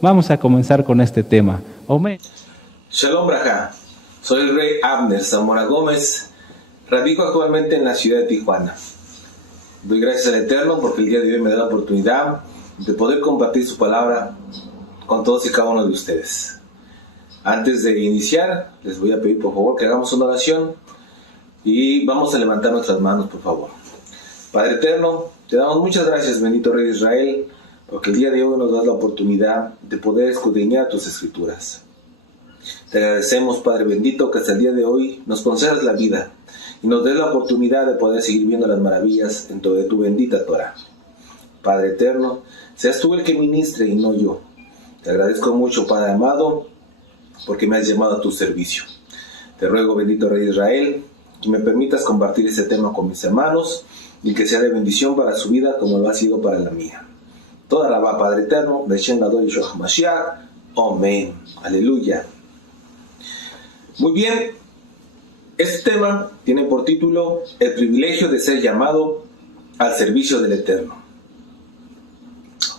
vamos a comenzar con este tema. Amén. Shalom Braja, soy el rey Abner Zamora Gómez, radico actualmente en la ciudad de Tijuana. Doy gracias al Eterno porque el día de hoy me da la oportunidad de poder compartir su palabra con todos y cada uno de ustedes. Antes de iniciar, les voy a pedir por favor que hagamos una oración y vamos a levantar nuestras manos, por favor. Padre Eterno, te damos muchas gracias, bendito Rey de Israel, porque el día de hoy nos das la oportunidad de poder escudriñar tus escrituras. Te agradecemos, Padre bendito, que hasta el día de hoy nos concedas la vida y nos des la oportunidad de poder seguir viendo las maravillas dentro de tu bendita Torah. Padre eterno, seas tú el que ministre y no yo. Te agradezco mucho, Padre amado, porque me has llamado a tu servicio. Te ruego, bendito Rey de Israel, que me permitas compartir este tema con mis hermanos y que sea de bendición para su vida como lo ha sido para la mía. Toda la va, Padre eterno, de Shem Gadol Yeshua HaMashiach. Amén. Aleluya. Muy bien, este tema tiene por título el privilegio de ser llamado al servicio del Eterno.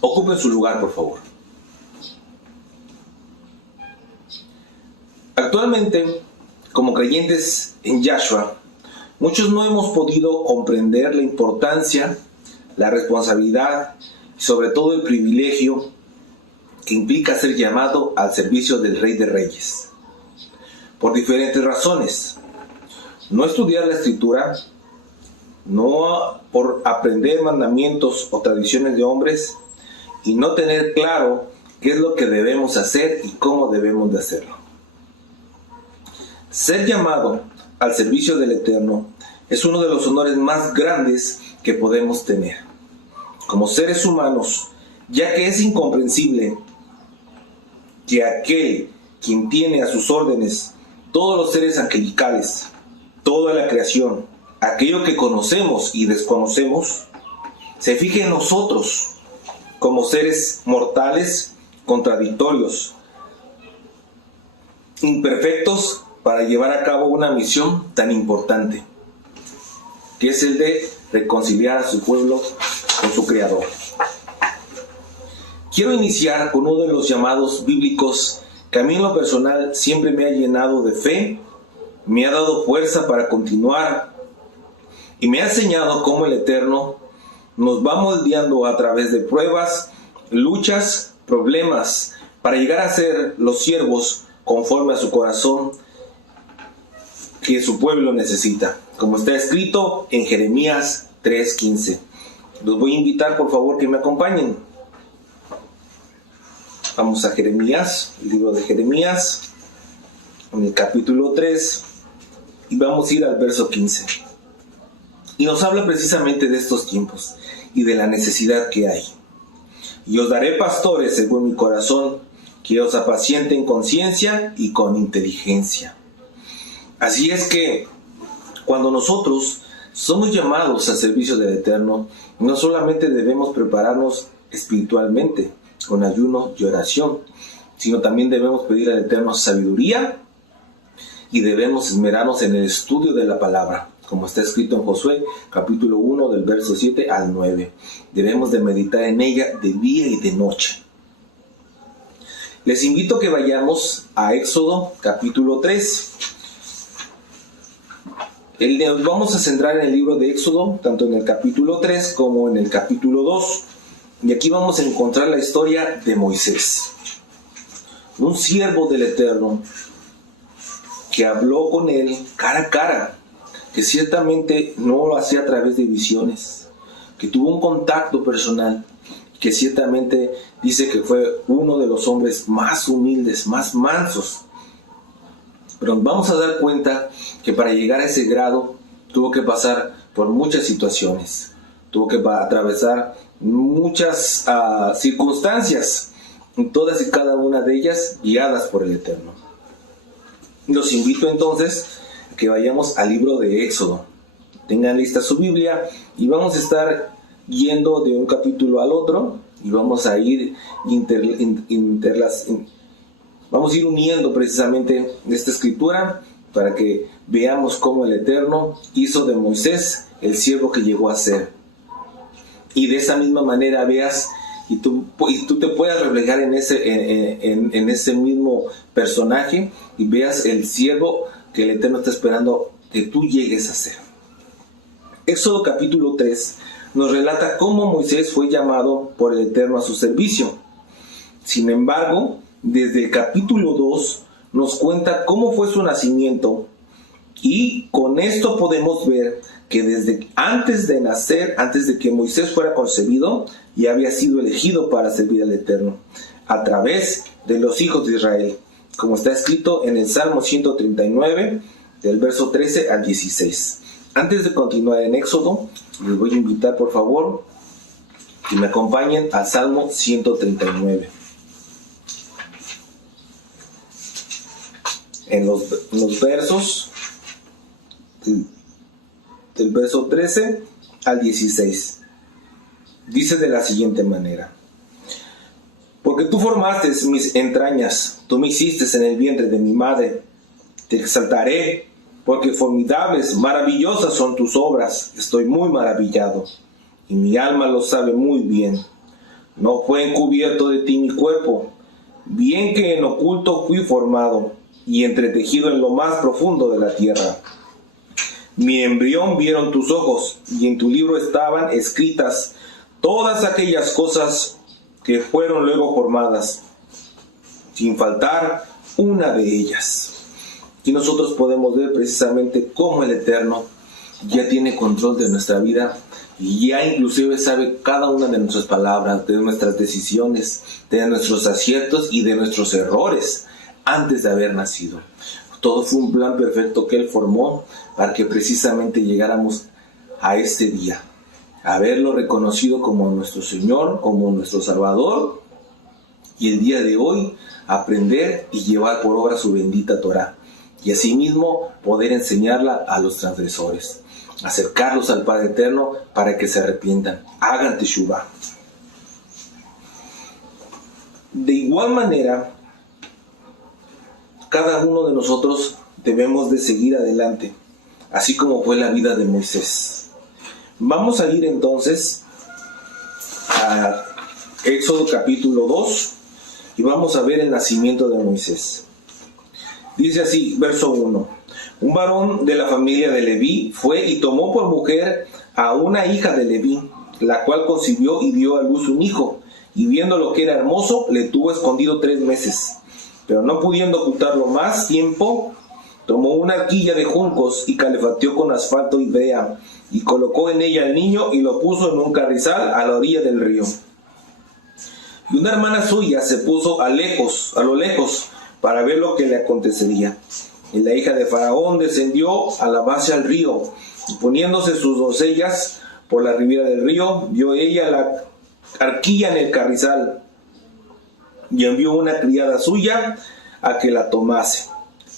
Ocupen su lugar, por favor. Actualmente, como creyentes en Yahshua, muchos no hemos podido comprender la importancia, la responsabilidad y sobre todo el privilegio que implica ser llamado al servicio del Rey de Reyes. Por diferentes razones. No estudiar la Escritura, no por aprender mandamientos o tradiciones de hombres y no tener claro qué es lo que debemos hacer y cómo debemos de hacerlo. Ser llamado al servicio del Eterno es uno de los honores más grandes que podemos tener como seres humanos, ya que es incomprensible que aquel quien tiene a sus órdenes todos los seres angelicales, toda la creación, aquello que conocemos y desconocemos, se fije en nosotros como seres mortales, contradictorios, imperfectos para llevar a cabo una misión tan importante, que es el de reconciliar a su pueblo con su Creador. Quiero iniciar con uno de los llamados bíblicos que a mí en lo personal siempre me ha llenado de fe, me ha dado fuerza para continuar y me ha enseñado cómo el Eterno nos va moldeando a través de pruebas, luchas, problemas, para llegar a ser los siervos conforme a su corazón que su pueblo necesita, como está escrito en Jeremías 3:15. Los voy a invitar por favor que me acompañen. Vamos a Jeremías, el libro de Jeremías, en el capítulo 3, y vamos a ir al verso 15. Y nos habla precisamente de estos tiempos y de la necesidad que hay. Y os daré pastores según mi corazón, que os apacienten con ciencia y con inteligencia. Así es que cuando nosotros somos llamados al servicio del Eterno, no solamente debemos prepararnos espiritualmente, con ayuno y oración, sino también debemos pedir al Eterno sabiduría y debemos esmerarnos en el estudio de la palabra, como está escrito en Josué, capítulo 1, del verso 7 al 9. Debemos de meditar en ella de día y de noche. Les invito a que vayamos a Éxodo, capítulo 3. Nos vamos a centrar en el libro de Éxodo, tanto en el capítulo 3 como en el capítulo 2. Y aquí vamos a encontrar la historia de Moisés, un siervo del Eterno que habló con él cara a cara, que ciertamente no lo hacía a través de visiones, que tuvo un contacto personal, que ciertamente dice que fue uno de los hombres más humildes, más mansos. Pero nos vamos a dar cuenta que para llegar a ese grado tuvo que pasar por muchas situaciones, tuvo que atravesar muchas circunstancias, todas y cada una de ellas guiadas por el Eterno. Los invito entonces a que vayamos al libro de Éxodo. Tengan lista su Biblia y vamos a estar yendo de un capítulo al otro y vamos a ir vamos a ir uniendo precisamente esta escritura para que veamos cómo el Eterno hizo de Moisés el siervo que llegó a ser. Y de esa misma manera veas y tú te puedas reflejar en ese mismo personaje y veas el siervo que el Eterno está esperando que tú llegues a ser. Éxodo capítulo 3 nos relata cómo Moisés fue llamado por el Eterno a su servicio. Sin embargo, desde el capítulo 2 nos cuenta cómo fue su nacimiento, y con esto podemos ver que desde antes de nacer, antes de que Moisés fuera concebido, ya había sido elegido para servir al Eterno a través de los hijos de Israel, como está escrito en el Salmo 139, del verso 13 al 16. Antes de continuar en Éxodo, les voy a invitar por favor que me acompañen al Salmo 139. En los versos del verso 13 al 16. Dice de la siguiente manera: porque tú formaste mis entrañas, tú me hiciste en el vientre de mi madre. Te exaltaré, porque formidables, maravillosas son tus obras. Estoy muy maravillado, y mi alma lo sabe muy bien. No fue encubierto de ti mi cuerpo, bien que en oculto fui formado, y entretejido en lo más profundo de la tierra. Mi embrión vieron tus ojos, y en tu libro estaban escritas todas aquellas cosas que fueron luego formadas, sin faltar una de ellas. Y nosotros podemos ver precisamente cómo el Eterno ya tiene control de nuestra vida, y ya inclusive sabe cada una de nuestras palabras, de nuestras decisiones, de nuestros aciertos y de nuestros errores antes de haber nacido. Todo fue un plan perfecto que Él formó para que precisamente llegáramos a este día, a verlo reconocido como nuestro Señor, como nuestro Salvador, y el día de hoy aprender y llevar por obra su bendita Torá, y asimismo poder enseñarla a los transgresores, acercarlos al Padre Eterno para que se arrepientan, hagan teshuvá. De igual manera, cada uno de nosotros debemos de seguir adelante, así como fue la vida de Moisés. Vamos a ir entonces a Éxodo capítulo 2 y vamos a ver el nacimiento de Moisés. Dice así, verso 1: un varón de la familia de Leví fue y tomó por mujer a una hija de Leví, la cual concibió y dio a luz un hijo, y viendo lo que era hermoso, le tuvo escondido 3 meses. Pero no pudiendo ocultarlo más tiempo, tomó una arquilla de juncos y calefateó con asfalto y brea, y colocó en ella al niño y lo puso en un carrizal a la orilla del río. Y una hermana suya se puso a lo lejos, para ver lo que le acontecería. Y la hija de Faraón descendió a lavarse al río, y poniéndose sus doncellas por la ribera del río, vio ella la arquilla en el carrizal, y envió una criada suya a que la tomase.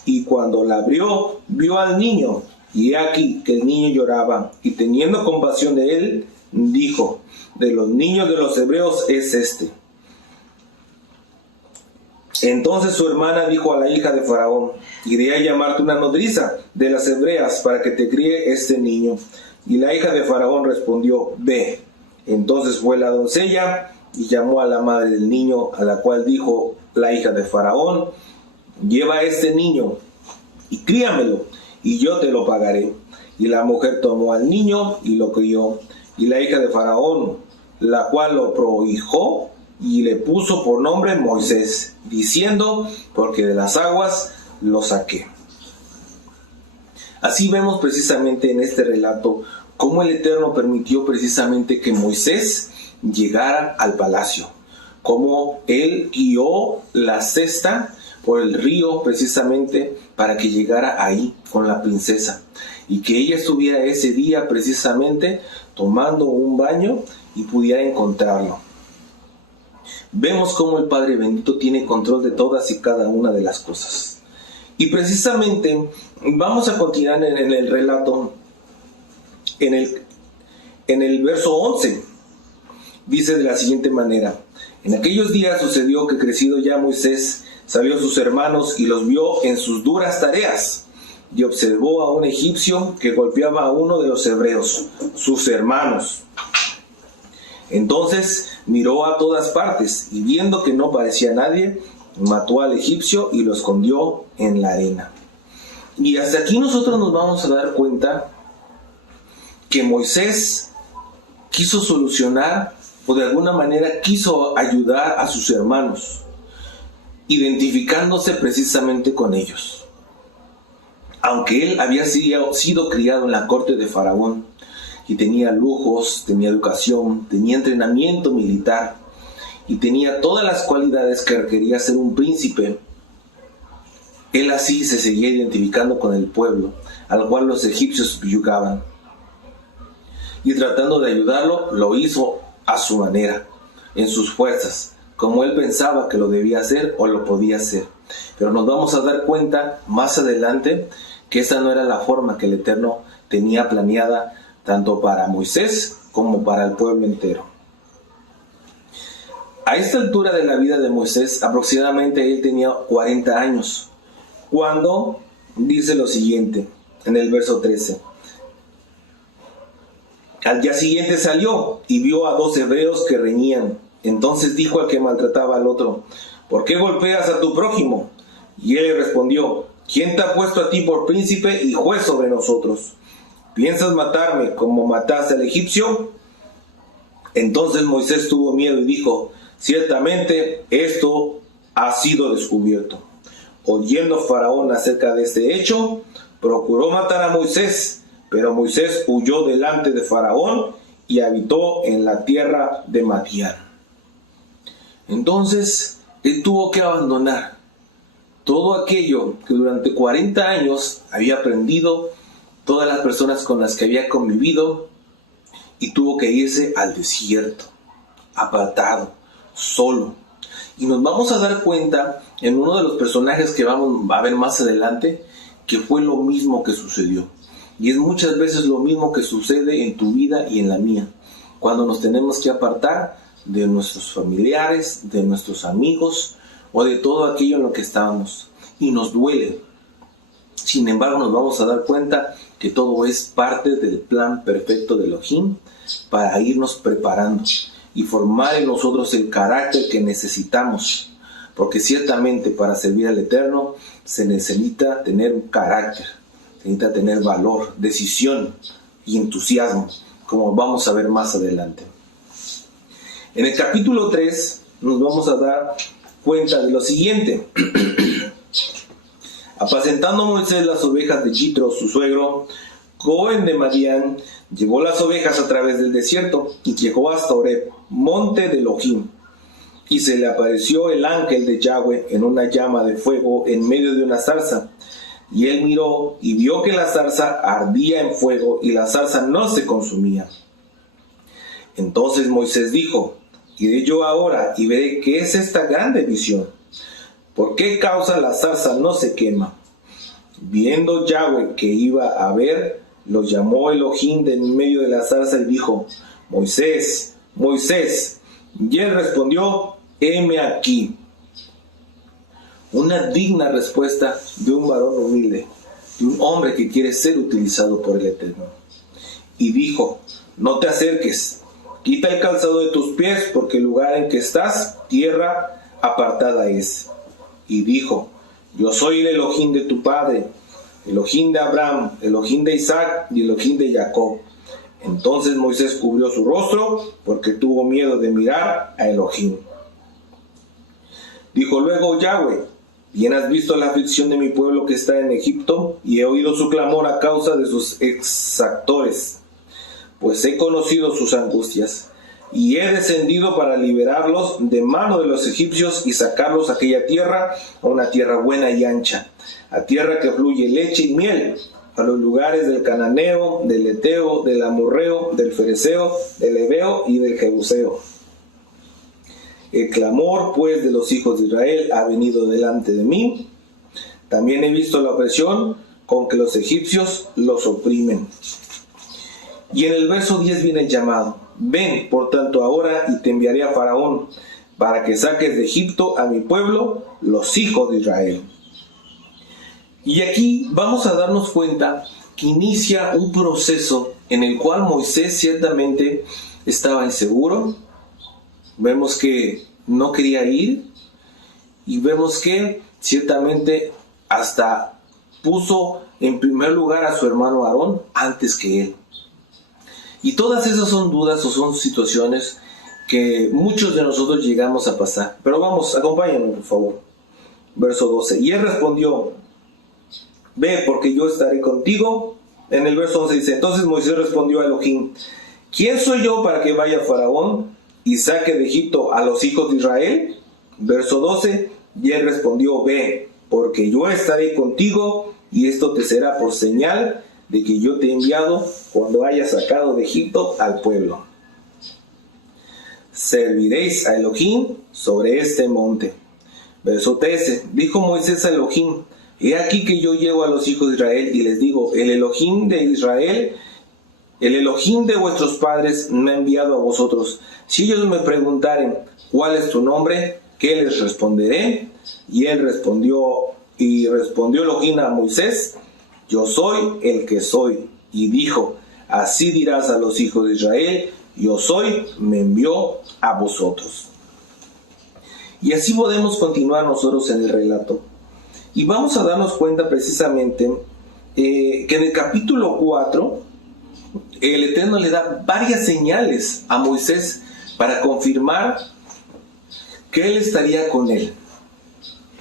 Y cuando la abrió, vio al niño, y he aquí que el niño lloraba, y teniendo compasión de él, dijo: de los niños de los hebreos es este. Entonces su hermana dijo a la hija de Faraón: iré a llamarte una nodriza de las hebreas para que te críe este niño. Y la hija de Faraón respondió: ve. Entonces fue la doncella y llamó a la madre del niño, a la cual dijo la hija de Faraón: lleva a este niño y críamelo, y yo te lo pagaré. Y la mujer tomó al niño y lo crió. Y la hija de Faraón, la cual lo prohijó, y le puso por nombre Moisés, diciendo: porque de las aguas lo saqué. Así vemos precisamente en este relato cómo el Eterno permitió precisamente que Moisés llegara al palacio, cómo él guió la cesta por el río precisamente para que llegara ahí con la princesa, y que ella estuviera ese día precisamente tomando un baño y pudiera encontrarlo. Vemos cómo el Padre bendito tiene control de todas y cada una de las cosas. Y precisamente vamos a continuar en el relato, en el verso 11. Dice de la siguiente manera: en aquellos días sucedió que, crecido ya Moisés, salió a sus hermanos y los vio en sus duras tareas, y observó a un egipcio que golpeaba a uno de los hebreos, sus hermanos. Entonces miró a todas partes y viendo que no parecía nadie, mató al egipcio y lo escondió en la arena. Y hasta aquí nosotros nos vamos a dar cuenta que Moisés quiso solucionar o de alguna manera quiso ayudar a sus hermanos, identificándose precisamente con ellos. Aunque él había sido criado en la corte de Faraón y tenía lujos, tenía educación, tenía entrenamiento militar y tenía todas las cualidades que requería ser un príncipe, él así se seguía identificando con el pueblo al cual los egipcios yugaban. Y tratando de ayudarlo, lo hizo a su manera, en sus fuerzas, como él pensaba que lo debía hacer o lo podía hacer. Pero nos vamos a dar cuenta más adelante que esa no era la forma que el Eterno tenía planeada tanto para Moisés como para el pueblo entero. A esta altura de la vida de Moisés, aproximadamente él tenía 40 años, cuando dice lo siguiente, en el verso 13. Al día siguiente salió y vio a 2 hebreos que reñían. Entonces dijo al que maltrataba al otro: ¿por qué golpeas a tu prójimo? Y él le respondió: ¿quién te ha puesto a ti por príncipe y juez sobre nosotros? ¿Piensas matarme como mataste al egipcio? Entonces Moisés tuvo miedo y dijo: ciertamente esto ha sido descubierto. Oyendo Faraón acerca de este hecho, procuró matar a Moisés, pero Moisés huyó delante de Faraón y habitó en la tierra de Madián. Entonces él tuvo que abandonar todo aquello que durante 40 años había aprendido, todas las personas con las que había convivido, y tuvo que irse al desierto, apartado, solo. Y nos vamos a dar cuenta en uno de los personajes que vamos a ver más adelante que fue lo mismo que sucedió. Y es muchas veces lo mismo que sucede en tu vida y en la mía, cuando nos tenemos que apartar de nuestros familiares, de nuestros amigos o de todo aquello en lo que estábamos, y nos duele. Sin embargo, nos vamos a dar cuenta que todo es parte del plan perfecto de Elohim para irnos preparando y formar en nosotros el carácter que necesitamos, porque ciertamente para servir al Eterno se necesita tener un carácter, se necesita tener valor, decisión y entusiasmo, como vamos a ver más adelante. En el capítulo 3 nos vamos a dar cuenta de lo siguiente. Apacentando Moisés las ovejas de Jitro, su suegro, Cohen de Madián, llevó las ovejas a través del desierto y llegó hasta Horeb, monte de Elohim. Y se le apareció el ángel de Yahweh en una llama de fuego en medio de una zarza. Y él miró y vio que la zarza ardía en fuego y la zarza no se consumía. Entonces Moisés dijo: iré yo ahora y veré qué es esta grande visión. ¿Por qué causa la zarza no se quema? Viendo Yahweh que iba a ver, lo llamó Elohim de en medio de la zarza y dijo: Moisés, Moisés. Y él respondió: heme aquí. Una digna respuesta de un varón humilde, de un hombre que quiere ser utilizado por el Eterno. Y dijo: no te acerques, quita el calzado de tus pies, porque el lugar en que estás, tierra apartada es. Y dijo: yo soy el Elohim de tu padre, Elohim de Abraham, Elohim de Isaac y Elohim de Jacob. Entonces Moisés cubrió su rostro, porque tuvo miedo de mirar a Elohim. Dijo luego Yahweh: bien has visto la aflicción de mi pueblo que está en Egipto, y he oído su clamor a causa de sus exactores, pues he conocido sus angustias, y he descendido para liberarlos de mano de los egipcios y sacarlos a aquella tierra, a una tierra buena y ancha, a tierra que fluye leche y miel, a los lugares del cananeo, del eteo, del amorreo, del fereceo, del heveo y del jebuseo. El clamor pues de los hijos de Israel ha venido delante de mí. También he visto la opresión con que los egipcios los oprimen. Y en el verso 10 viene el llamado: ven por tanto ahora y te enviaré a Faraón para que saques de Egipto a mi pueblo, los hijos de Israel. Y aquí vamos a darnos cuenta que inicia un proceso en el cual Moisés ciertamente estaba inseguro. Vemos que no quería ir y vemos que ciertamente hasta puso en primer lugar a su hermano Aarón antes que él. Y todas esas son dudas o son situaciones que muchos de nosotros llegamos a pasar. Pero vamos, acompáñenme por favor. Verso 12. Y él respondió: ve, porque yo estaré contigo. En el verso 11 dice: entonces Moisés respondió a Elohim: ¿quién soy yo para que vaya Faraón y saque de Egipto a los hijos de Israel? Verso 12. Y él respondió: ve, porque yo estaré contigo, y esto te será por señal de que yo te he enviado cuando hayas sacado de Egipto al pueblo. Serviréis a Elohim sobre este monte. Verso 13. Dijo Moisés a Elohim: he aquí que yo llego a los hijos de Israel y les digo: el Elohim de Israel, el Elohim de vuestros padres me ha enviado a vosotros. Si ellos me preguntaren: ¿cuál es tu nombre?, ¿qué les responderé? Y él respondió Elohim a Moisés: yo soy el que soy. Y dijo: así dirás a los hijos de Israel: yo soy, me envió a vosotros. Y así podemos continuar nosotros en el relato. Y vamos a darnos cuenta precisamente que en el capítulo 4 el Eterno le da varias señales a Moisés para confirmar que él estaría con él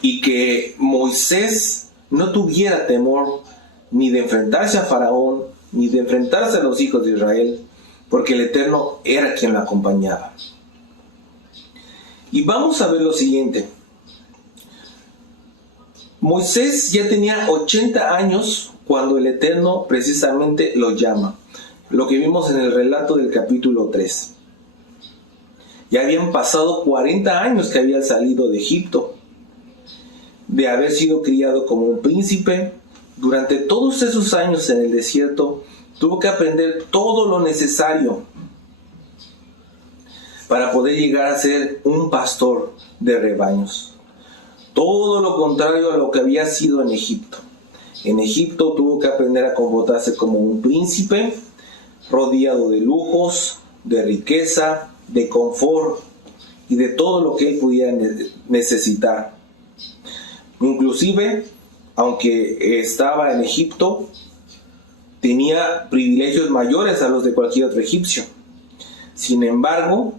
y que Moisés no tuviera temor ni de enfrentarse a Faraón ni de enfrentarse a los hijos de Israel, porque el Eterno era quien lo acompañaba. Y vamos a ver lo siguiente. Moisés ya tenía 80 años cuando el Eterno precisamente lo llama, lo que vimos en el relato del capítulo 3. Ya habían pasado 40 años que había salido de Egipto, de haber sido criado como un príncipe. Durante todos esos años en el desierto tuvo que aprender todo lo necesario para poder llegar a ser un pastor de rebaños. Todo lo contrario a lo que había sido en Egipto. En Egipto tuvo que aprender a comportarse como un príncipe, rodeado de lujos, de riqueza, de confort y de todo lo que él pudiera necesitar. Inclusive, aunque estaba en Egipto, tenía privilegios mayores a los de cualquier otro egipcio. Sin embargo,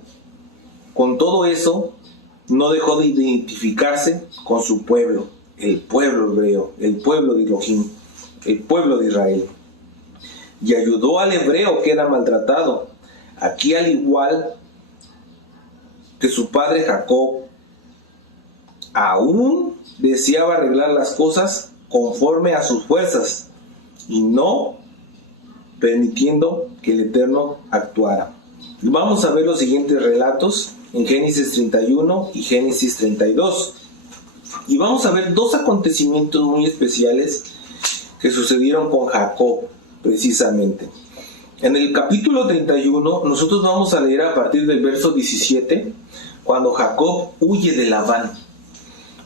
con todo eso, no dejó de identificarse con su pueblo, el pueblo hebreo, el pueblo de Elohim, el pueblo de Israel. Y ayudó al hebreo que era maltratado. Aquí, al igual que su padre Jacob, aún deseaba arreglar las cosas conforme a sus fuerzas y no permitiendo que el Eterno actuara. Y vamos a ver los siguientes relatos en Génesis 31 y Génesis 32. Y vamos a ver dos acontecimientos muy especiales que sucedieron con Jacob, precisamente. En el capítulo 31, nosotros vamos a leer a partir del verso 17, cuando Jacob huye de Labán.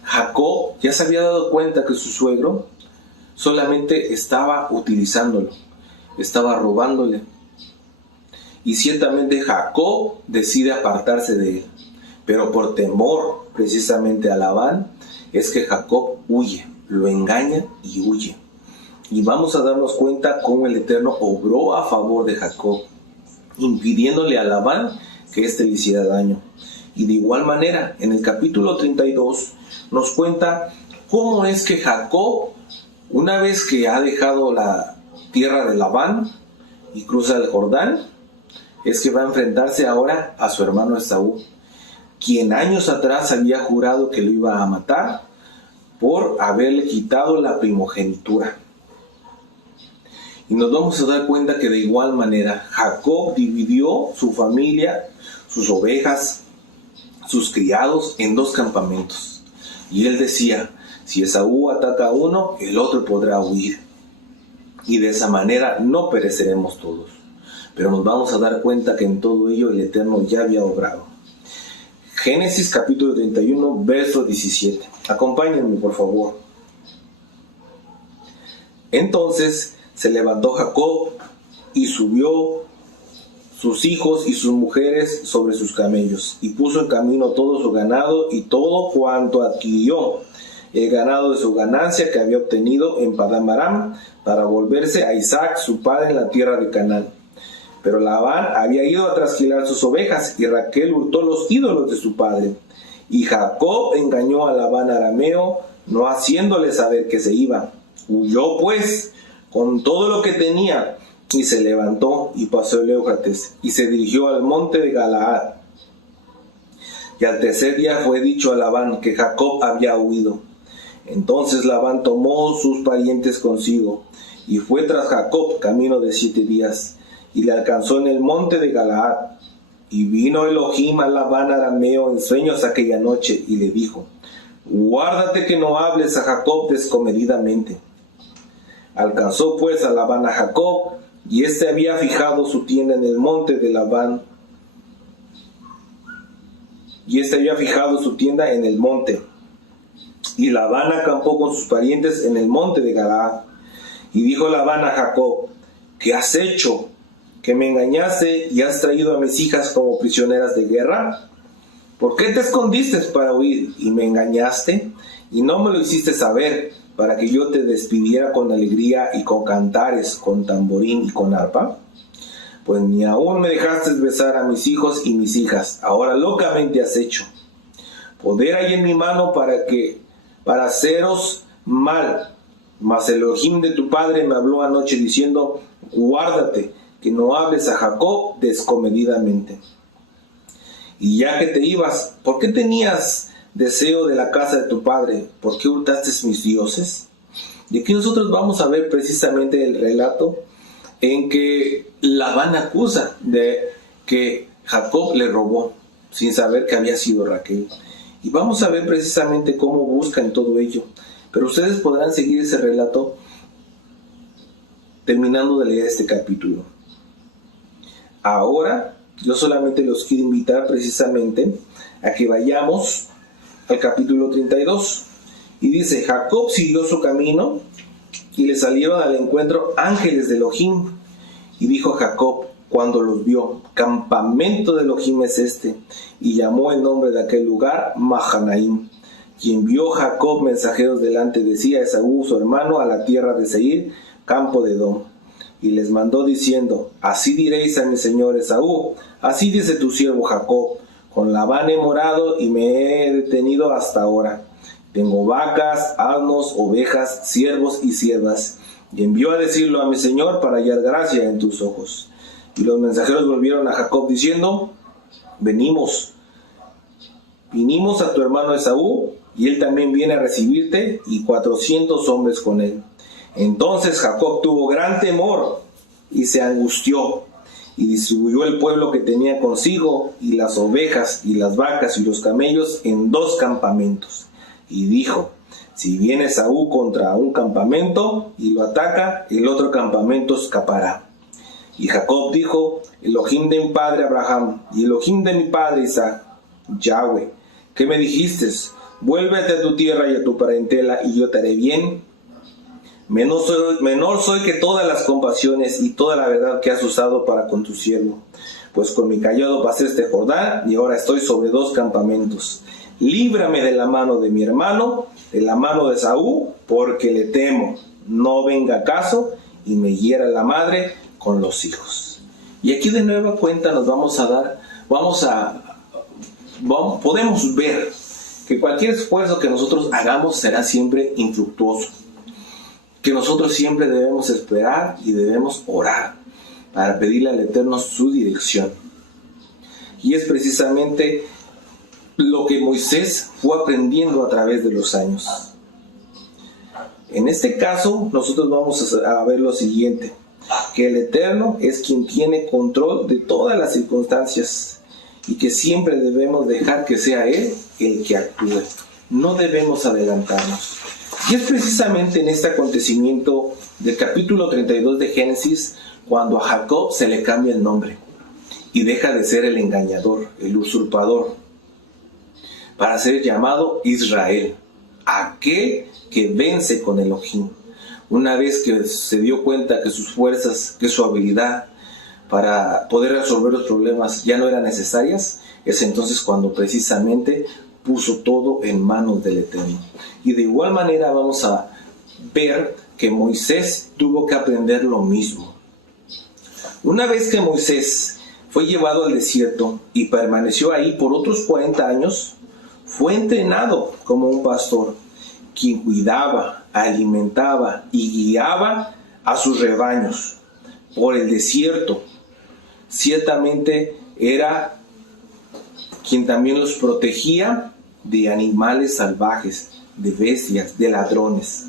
Jacob ya se había dado cuenta que su suegro solamente estaba utilizándolo, estaba robándole. Y ciertamente Jacob decide apartarse de él. Pero por temor precisamente a Labán, es que Jacob huye, lo engaña y huye. Y vamos a darnos cuenta cómo el Eterno obró a favor de Jacob, impidiéndole a Labán que éste le hiciera daño. Y de igual manera, en el capítulo 32, nos cuenta cómo es que Jacob, una vez que ha dejado la tierra de Labán y cruza el Jordán, es que va a enfrentarse ahora a su hermano Esaú, quien años atrás había jurado que lo iba a matar por haberle quitado la primogenitura. Y nos vamos a dar cuenta que de igual manera Jacob dividió su familia, sus ovejas, sus criados en dos campamentos. Y él decía: si Esaú ataca a uno, el otro podrá huir. Y de esa manera no pereceremos todos. Pero nos vamos a dar cuenta que en todo ello el Eterno ya había obrado. Génesis capítulo 31, verso 17. Acompáñenme, por favor. Entonces se levantó Jacob y subió sus hijos y sus mujeres sobre sus camellos, y puso en camino todo su ganado y todo cuanto adquirió, el ganado de su ganancia que había obtenido en Padán Aram, para volverse a Isaac su padre en la tierra de Canaán. Pero Labán había ido a trasquilar sus ovejas, y Raquel hurtó los ídolos de su padre. Y Jacob engañó a Labán arameo, no haciéndole saber que se iba. Huyó pues con todo lo que tenía, y se levantó y pasó el Éufrates, y se dirigió al monte de Galaad. Y al tercer día fue dicho a Labán que Jacob había huido. Entonces Labán tomó sus parientes consigo, y fue tras Jacob camino de 7 días, y le alcanzó en el monte de Galaad. Y vino Elohim a Labán arameo en sueños aquella noche, y le dijo: guárdate que no hables a Jacob descomedidamente. Alcanzó pues a Labán a Jacob, y éste había fijado su tienda en el monte de Labán. Y Labán acampó con sus parientes en el monte de Galaad. Y dijo Labán a Jacob: ¿qué has hecho? ¿Que me engañaste y has traído a mis hijas como prisioneras de guerra? ¿Por qué te escondiste para huir y me engañaste? Y no me lo hiciste saber, para que yo te despidiera con alegría y con cantares, con tamborín y con arpa. Pues ni aún me dejaste besar a mis hijos y mis hijas. Ahora locamente has hecho. Poder hay en mi mano para haceros mal. Mas el Elohim de tu padre me habló anoche diciendo: guárdate, que no hables a Jacob descomedidamente. Y ya que te ibas, ¿por qué tenías deseo de la casa de tu padre? ¿Por qué hurtaste mis dioses? Y aquí nosotros vamos a ver precisamente el relato en que Labán acusa de que Jacob le robó, sin saber que había sido Raquel. Y vamos a ver precisamente cómo buscan todo ello. Pero ustedes podrán seguir ese relato terminando de leer este capítulo. Ahora, yo solamente los quiero invitar precisamente a que vayamos al capítulo 32. Y dice: Jacob siguió su camino, y le salieron al encuentro ángeles de Elohim. Y dijo Jacob, cuando los vio: campamento de Elohim es este. Y llamó el nombre de aquel lugar Mahanaim. Y envió Jacob mensajeros delante de sí a Esaú su hermano a la tierra de Seir, campo de Edom. Y les mandó diciendo: así diréis a mi señor Esaú: así dice tu siervo Jacob, con Labán he morado y me he detenido hasta ahora. Tengo vacas, asnos, ovejas, siervos y siervas. Y envió a decirlo a mi señor para hallar gracia en tus ojos. Y los mensajeros volvieron a Jacob diciendo: vinimos a tu hermano Esaú, y él también viene a recibirte, y 400 hombres con él. Entonces Jacob tuvo gran temor y se angustió, y distribuyó el pueblo que tenía consigo, y las ovejas, y las vacas, y los camellos en 2 campamentos. Y dijo: si viene Esaú contra un campamento y lo ataca, el otro campamento escapará. Y Jacob dijo: Elohim de mi padre Abraham, y Elohim de mi padre Isaac, Yahweh, ¿qué me dijiste? Vuélvete a tu tierra y a tu parentela, y yo te haré bien. Menor soy que todas las compasiones y toda la verdad que has usado para con tu siervo. Pues con mi cayado pasé este Jordán, y ahora estoy sobre 2 campamentos. Líbrame de la mano de mi hermano, de la mano de Esaú, porque le temo. No venga caso y me hiera la madre con los hijos. Y aquí de nueva cuenta nos podemos ver que cualquier esfuerzo que nosotros hagamos será siempre infructuoso. Que nosotros siempre debemos esperar y debemos orar para pedirle al Eterno su dirección. Y es precisamente lo que Moisés fue aprendiendo a través de los años. En este caso, nosotros vamos a ver lo siguiente: que el Eterno es quien tiene control de todas las circunstancias, y que siempre debemos dejar que sea Él el que actúe. No debemos adelantarnos. Y es precisamente en este acontecimiento del capítulo 32 de Génesis cuando a Jacob se le cambia el nombre y deja de ser el engañador, el usurpador, para ser llamado Israel, aquel que vence con Elohim. Una vez que se dio cuenta que sus fuerzas, que su habilidad para poder resolver los problemas ya no eran necesarias, es entonces cuando precisamente puso todo en manos del Eterno. Y de igual manera vamos a ver que Moisés tuvo que aprender lo mismo. Una vez que Moisés fue llevado al desierto y permaneció ahí por otros 40 años, fue entrenado como un pastor, quien cuidaba, alimentaba y guiaba a sus rebaños por el desierto. Ciertamente era quien también los protegía de animales salvajes, de bestias, de ladrones.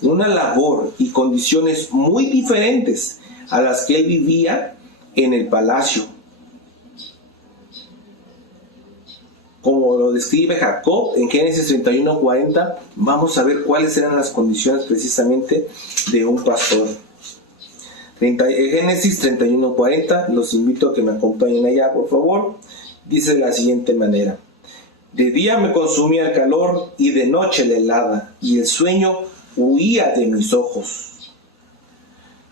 Una labor y condiciones muy diferentes a las que él vivía en el palacio. Como lo describe Jacob en Génesis 31:40, vamos a ver cuáles eran las condiciones precisamente de un pastor. Génesis 31:40, los invito a que me acompañen allá, por favor. Dice de la siguiente manera: de día me consumía el calor y de noche la helada, y el sueño huía de mis ojos.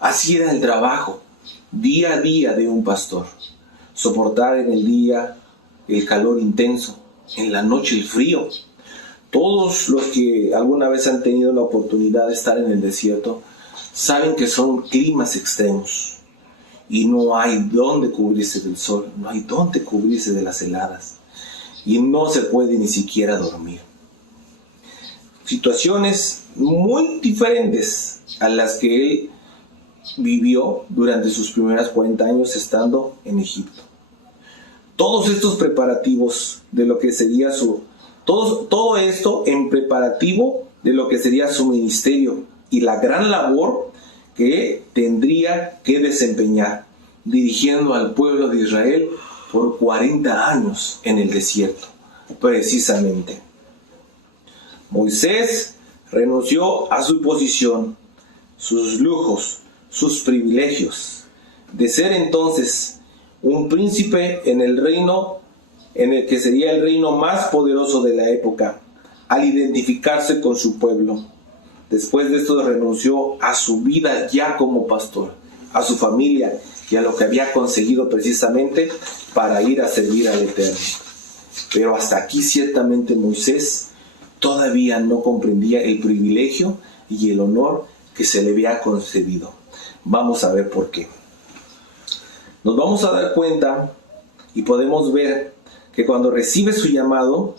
Así era el trabajo día a día de un pastor. Soportar en el día el calor intenso, en la noche el frío. Todos los que alguna vez han tenido la oportunidad de estar en el desierto saben que son climas extremos y no hay dónde cubrirse del sol, no hay dónde cubrirse de las heladas y no se puede ni siquiera dormir. Situaciones muy diferentes a las que él vivió durante sus primeros 40 años estando en Egipto. Todos estos preparativos de lo que sería todo esto en preparativo de lo que sería su ministerio y la gran labor que tendría que desempeñar dirigiendo al pueblo de Israel por 40 años en el desierto, precisamente. Moisés renunció a su posición, sus lujos, sus privilegios, de ser entonces un príncipe en el reino, en el que sería el reino más poderoso de la época, al identificarse con su pueblo. Después de esto renunció a su vida ya como pastor, a su familia y a lo que había conseguido precisamente para ir a servir al Eterno. Pero hasta aquí ciertamente Moisés todavía no comprendía el privilegio y el honor que se le había concedido. Vamos a ver por qué. Nos vamos a dar cuenta y podemos ver que cuando recibe su llamado,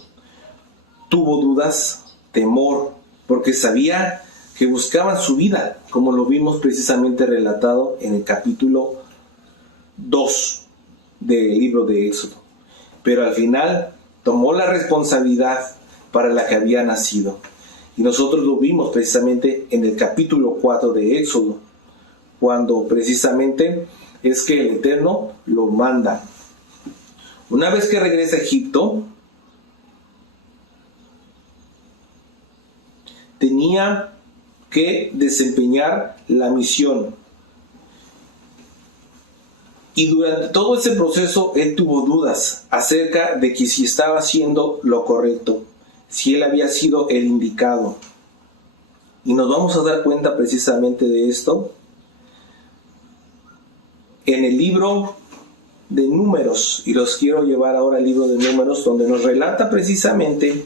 tuvo dudas, temor, porque sabía que buscaban su vida, como lo vimos precisamente relatado en el capítulo 2 del libro de Éxodo. Pero al final tomó la responsabilidad para la que había nacido. Y nosotros lo vimos precisamente en el capítulo 4 de Éxodo, cuando precisamente es que el Eterno lo manda. Una vez que regresa a Egipto, tenía que desempeñar la misión. Y durante todo ese proceso él tuvo dudas acerca de que si estaba haciendo lo correcto, si él había sido el indicado. Y nos vamos a dar cuenta precisamente de esto en el libro de Números, y los quiero llevar ahora al libro de Números, donde nos relata precisamente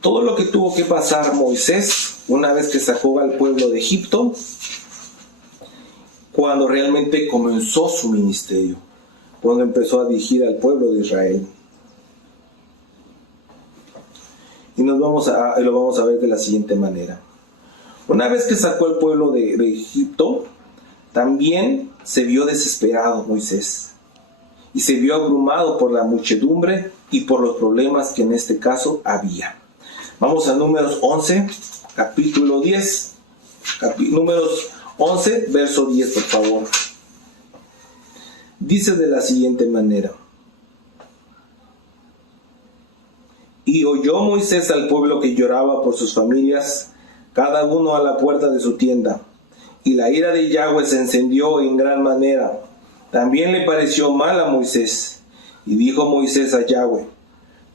todo lo que tuvo que pasar Moisés una vez que sacó al pueblo de Egipto, cuando realmente comenzó su ministerio, cuando empezó a dirigir al pueblo de Israel. Y lo vamos a ver de la siguiente manera. Una vez que sacó al pueblo de Egipto, también se vio desesperado Moisés y se vio abrumado por la muchedumbre y por los problemas que en este caso había. Vamos a Números 11, capítulo 10. Números 11, verso 10, por favor. Dice de la siguiente manera: y oyó Moisés al pueblo que lloraba por sus familias, cada uno a la puerta de su tienda. Y la ira de Yahweh se encendió en gran manera. También le pareció mal a Moisés. Y dijo Moisés a Yahweh: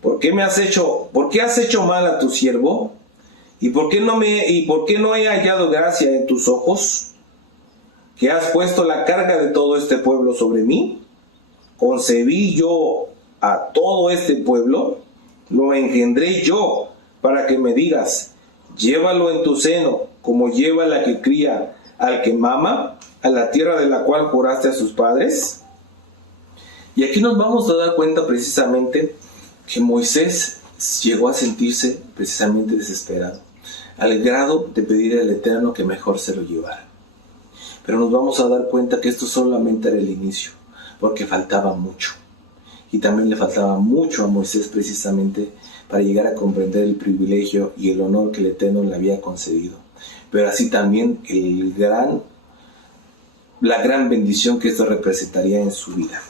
¿Por qué has hecho mal a tu siervo? ¿Y por qué no he hallado gracia en tus ojos? ¿Que has puesto la carga de todo este pueblo sobre mí? ¿Concebí yo a todo este pueblo? ¿Lo engendré yo para que me digas, llévalo en tu seno, como lleva la que cría al que mama, a la tierra de la cual juraste a sus padres? Y aquí nos vamos a dar cuenta precisamente que Moisés llegó a sentirse precisamente desesperado, al grado de pedir al Eterno que mejor se lo llevara. Pero nos vamos a dar cuenta que esto solamente era el inicio, porque faltaba mucho. Y también le faltaba mucho a Moisés precisamente para llegar a comprender el privilegio y el honor que el Eterno le había concedido. Pero así también la gran bendición que esto representaría en su vida.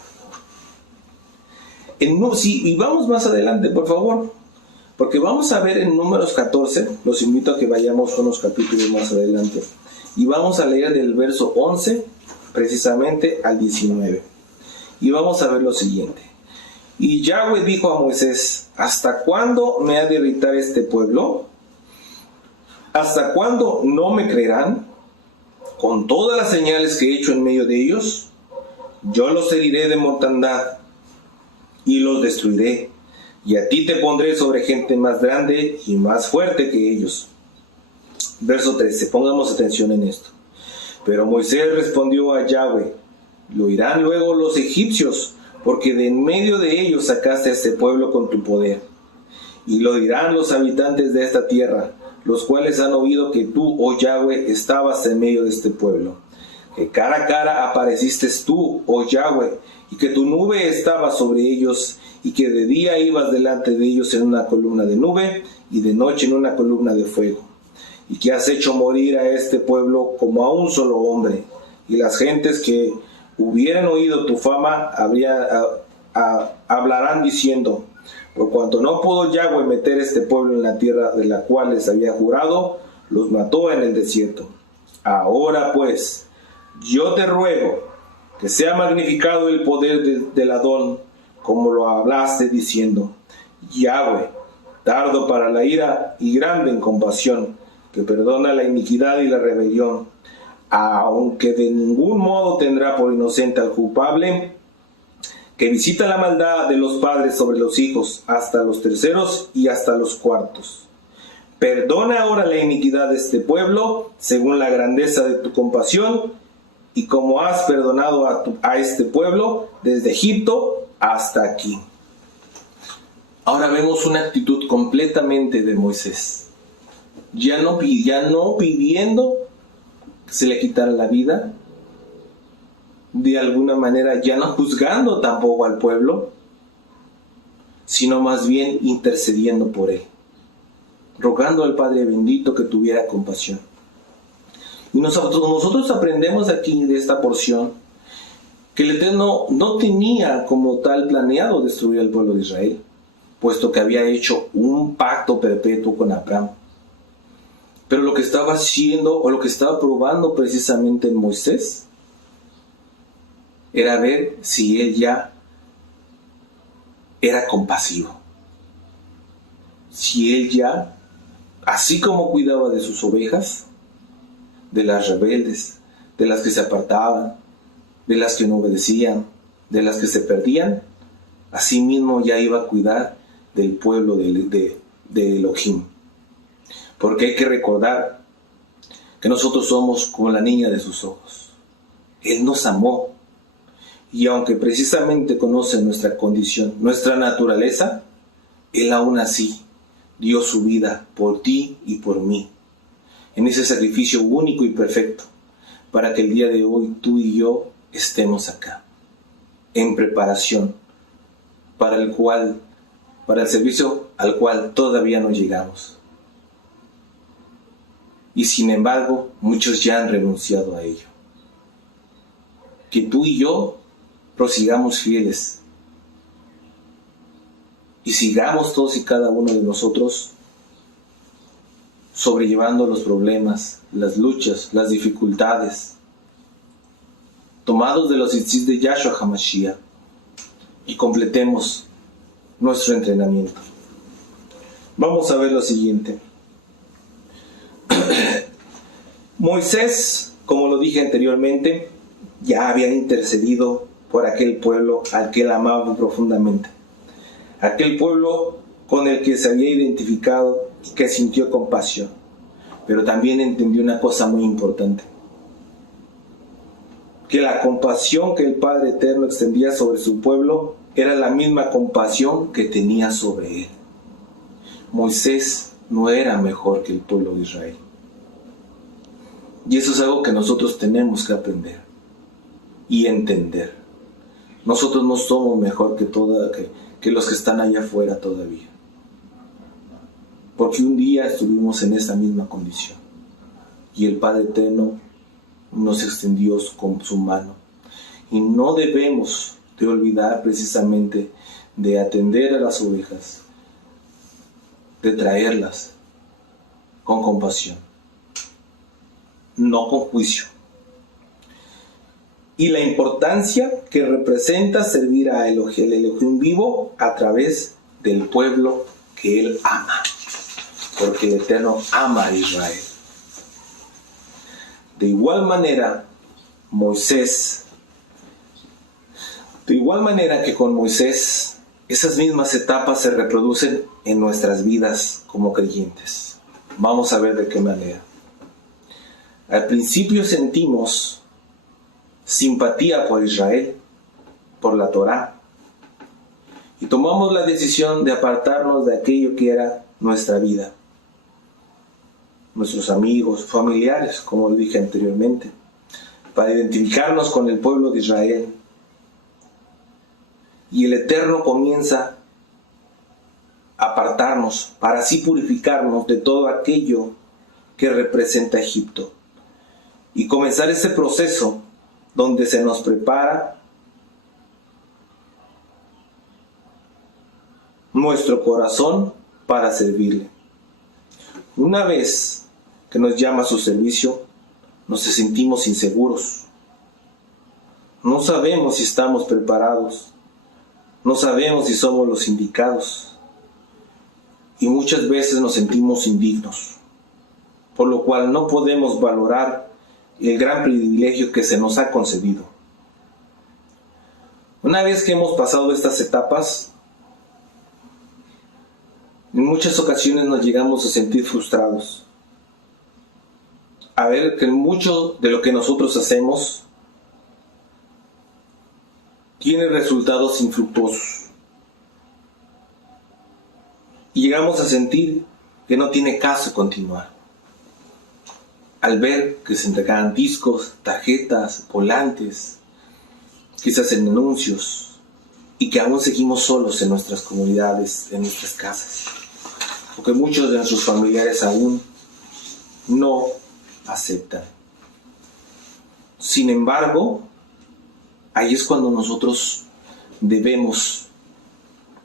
Y vamos más adelante, por favor, porque vamos a ver en Números 14, los invito a que vayamos unos capítulos más adelante, y vamos a leer del verso 11 precisamente al 19, y vamos a ver lo siguiente. Y Yahweh dijo a Moisés, ¿hasta cuándo me ha de irritar este pueblo? ¿Hasta cuándo no me creerán? Con todas las señales que he hecho en medio de ellos, yo los heriré de mortandad y los destruiré, y a ti te pondré sobre gente más grande y más fuerte que ellos. Verso 13, pongamos atención en esto. Pero Moisés respondió a Yahweh, lo oirán luego los egipcios, porque de en medio de ellos sacaste a este pueblo con tu poder. Y lo dirán los habitantes de esta tierra, los cuales han oído que tú, oh Yahweh, estabas en medio de este pueblo. Que cara a cara apareciste tú, oh Yahweh, y que tu nube estaba sobre ellos, y que de día ibas delante de ellos en una columna de nube, y de noche en una columna de fuego. Y que has hecho morir a este pueblo como a un solo hombre, y las gentes que hubieran oído tu fama hablarán diciendo, por cuanto no pudo Yahweh meter este pueblo en la tierra de la cual les había jurado, los mató en el desierto. Ahora pues, yo te ruego que sea magnificado el poder del Adón, como lo hablaste diciendo, Yahweh, tardo para la ira y grande en compasión, que perdona la iniquidad y la rebelión, aunque de ningún modo tendrá por inocente al culpable, que visita la maldad de los padres sobre los hijos, hasta los terceros y hasta los cuartos. Perdona ahora la iniquidad de este pueblo, según la grandeza de tu compasión, y como has perdonado a este pueblo desde Egipto hasta aquí. Ahora vemos una actitud completamente de Moisés. Ya no pidiendo que se le quitara la vida, de alguna manera ya no juzgando tampoco al pueblo, sino más bien intercediendo por él, rogando al Padre bendito que tuviera compasión. Y nosotros aprendemos aquí de esta porción que el Eterno no tenía como tal planeado destruir al pueblo de Israel, puesto que había hecho un pacto perpetuo con Abraham. Pero lo que estaba haciendo, o lo que estaba probando precisamente en Moisés, era ver si él ya era compasivo. Si él ya, así como cuidaba de sus ovejas, de las rebeldes, de las que se apartaban, de las que no obedecían, de las que se perdían, así mismo ya iba a cuidar del pueblo de Elohim. Porque hay que recordar que nosotros somos como la niña de sus ojos. Él nos amó. Y aunque precisamente conoce nuestra condición, nuestra naturaleza, Él aún así dio su vida por ti y por mí, en ese sacrificio único y perfecto, para que el día de hoy tú y yo estemos acá, en preparación, para el servicio al cual todavía no llegamos. Y sin embargo, muchos ya han renunciado a ello. Que tú y yo prosigamos fieles y sigamos todos y cada uno de nosotros sobrellevando los problemas, las luchas, las dificultades, tomados de los tzitzit de Yahshua HaMashiach, y completemos nuestro entrenamiento. Vamos a ver lo siguiente. Moisés, como lo dije anteriormente, ya había intercedido por aquel pueblo al que él amaba profundamente. Aquel pueblo con el que se había identificado y que sintió compasión. Pero también entendió una cosa muy importante. Que la compasión que el Padre Eterno extendía sobre su pueblo era la misma compasión que tenía sobre él. Moisés no era mejor que el pueblo de Israel. Y eso es algo que nosotros tenemos que aprender y entender. Nosotros no somos mejor que los que están allá afuera todavía. Porque un día estuvimos en esa misma condición. Y el Padre Eterno nos extendió con su mano. Y no debemos de olvidar precisamente de atender a las ovejas, de traerlas con compasión, no con juicio. Y la importancia que representa servir a el Elohim vivo a través del pueblo que Él ama. Porque el Eterno ama a Israel. De igual manera que con Moisés, esas mismas etapas se reproducen en nuestras vidas como creyentes. Vamos a ver de qué manera. Al principio sentimos simpatía por Israel, por la Torá, y tomamos la decisión de apartarnos de aquello que era nuestra vida, nuestros amigos, familiares, como lo dije anteriormente, para identificarnos con el pueblo de Israel. Y el Eterno comienza a apartarnos para así purificarnos de todo aquello que representa Egipto y comenzar ese proceso donde se nos prepara nuestro corazón para servirle. Una vez que nos llama a su servicio, nos sentimos inseguros. No sabemos si estamos preparados. No sabemos si somos los indicados. Y muchas veces nos sentimos indignos, por lo cual no podemos valorar el gran privilegio que se nos ha concedido. Una vez que hemos pasado estas etapas, en muchas ocasiones nos llegamos a sentir frustrados. A ver que mucho de lo que nosotros hacemos tiene resultados infructuosos. Y llegamos a sentir que no tiene caso continuar. Al ver que se entregaban discos, tarjetas, volantes, quizás en anuncios, y que aún seguimos solos en nuestras comunidades, en nuestras casas, porque muchos de nuestros familiares aún no aceptan. Sin embargo, ahí es cuando nosotros debemos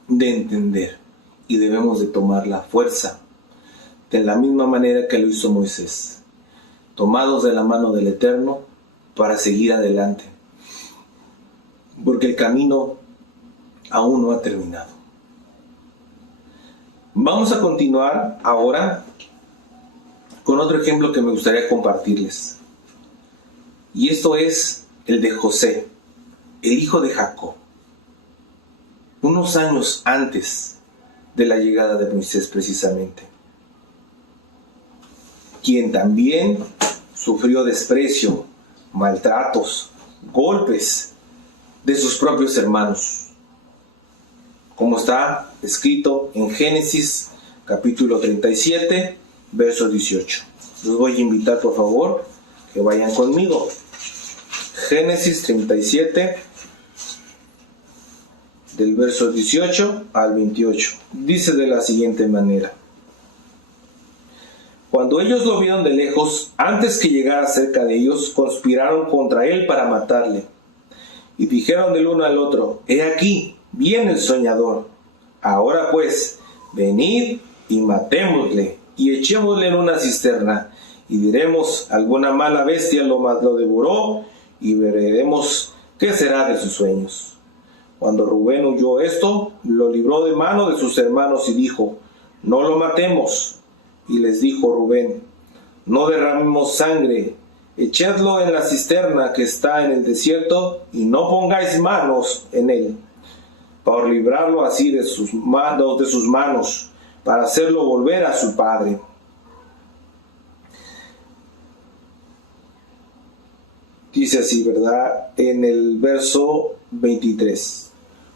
de entender y debemos de tomar la fuerza de la misma manera que lo hizo Moisés, tomados de la mano del Eterno para seguir adelante, porque el camino aún no ha terminado. Vamos a continuar ahora con otro ejemplo que me gustaría compartirles. Y esto es el de José, el hijo de Jacob. Unos años antes de la llegada de Moisés precisamente. Quien también sufrió desprecio, maltratos, golpes de sus propios hermanos. Como está escrito en Génesis capítulo 37, verso 18. Los voy a invitar por favor que vayan conmigo. Génesis 37, del verso 18 al 28. Dice de la siguiente manera: Cuando ellos lo vieron de lejos, antes que llegara cerca de ellos, conspiraron contra él para matarle. Y dijeron del uno al otro: He aquí, viene el soñador. Ahora pues, venid y matémosle, y echémosle en una cisterna, y diremos: alguna mala bestia lo devoró, y veremos qué será de sus sueños. Cuando Rubén oyó esto, lo libró de mano de sus hermanos y dijo: No lo matemos. Y les dijo Rubén: no derramemos sangre, echadlo en la cisterna que está en el desierto, y no pongáis manos en él, para librarlo así de sus manos, para hacerlo volver a su padre. Dice así, ¿verdad? En el verso 23.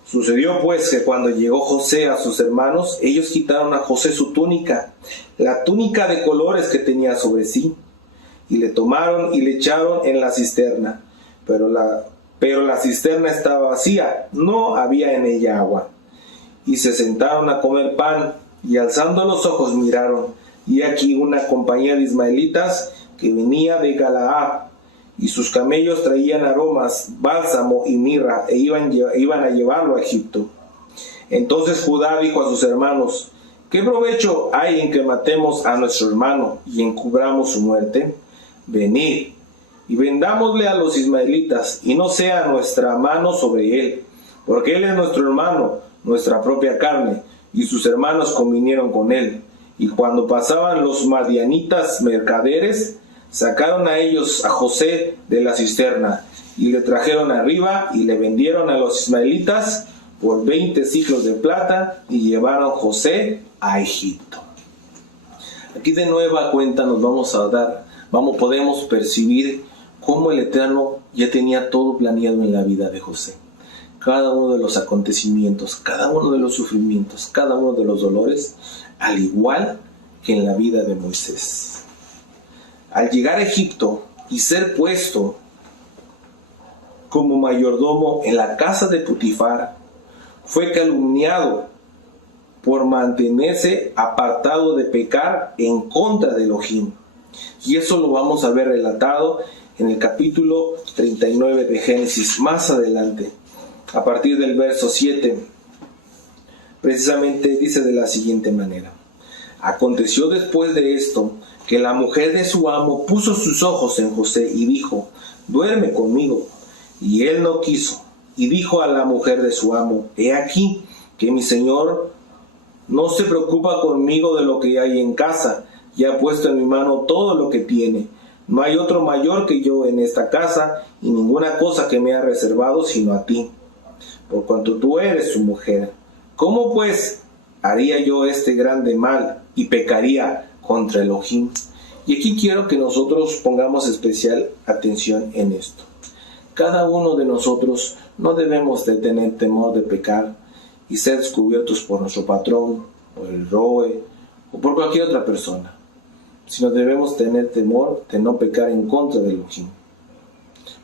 Sucedió pues que cuando llegó José a sus hermanos, ellos quitaron a José su túnica, la túnica de colores que tenía sobre sí, y le tomaron y le echaron en la cisterna. Pero la cisterna estaba vacía, no había en ella agua. Y se sentaron a comer pan, y alzando los ojos miraron, y aquí una compañía de ismaelitas que venía de Galaad, y sus camellos traían aromas, bálsamo y mirra, e iban a llevarlo a Egipto. Entonces Judá dijo a sus hermanos: ¿qué provecho hay en que matemos a nuestro hermano y encubramos su muerte? Venid, y vendámosle a los ismaelitas, y no sea nuestra mano sobre él, porque él es nuestro hermano, nuestra propia carne. Y sus hermanos convinieron con él. Y cuando pasaban los madianitas mercaderes, sacaron a ellos a José de la cisterna, y le trajeron arriba, y le vendieron a los ismaelitas por 20 siclos de plata, y llevaron José a Egipto. Aquí de nueva cuenta podemos percibir cómo el Eterno ya tenía todo planeado en la vida de José. Cada uno de los acontecimientos, cada uno de los sufrimientos, cada uno de los dolores, al igual que en la vida de Moisés. Al llegar a Egipto y ser puesto como mayordomo en la casa de Potifar, fue calumniado por mantenerse apartado de pecar en contra de Elohim. Y eso lo vamos a ver relatado en el capítulo 39 de Génesis, más adelante, a partir del verso 7. Precisamente dice de la siguiente manera: aconteció después de esto que la mujer de su amo puso sus ojos en José y dijo: duerme conmigo. Y él no quiso. Y dijo a la mujer de su amo: he aquí que mi señor no se preocupa conmigo de lo que hay en casa, y ha puesto en mi mano todo lo que tiene. No hay otro mayor que yo en esta casa, y ninguna cosa que me ha reservado sino a ti, por cuanto tú eres su mujer. ¿Cómo pues haría yo este grande mal y pecaría contra Elohim? Y aquí quiero que nosotros pongamos especial atención en esto. Cada uno de nosotros no debemos de tener temor de pecar y ser descubiertos por nuestro patrón, por el ROE o por cualquier otra persona, sino debemos tener temor de no pecar en contra de Elohim,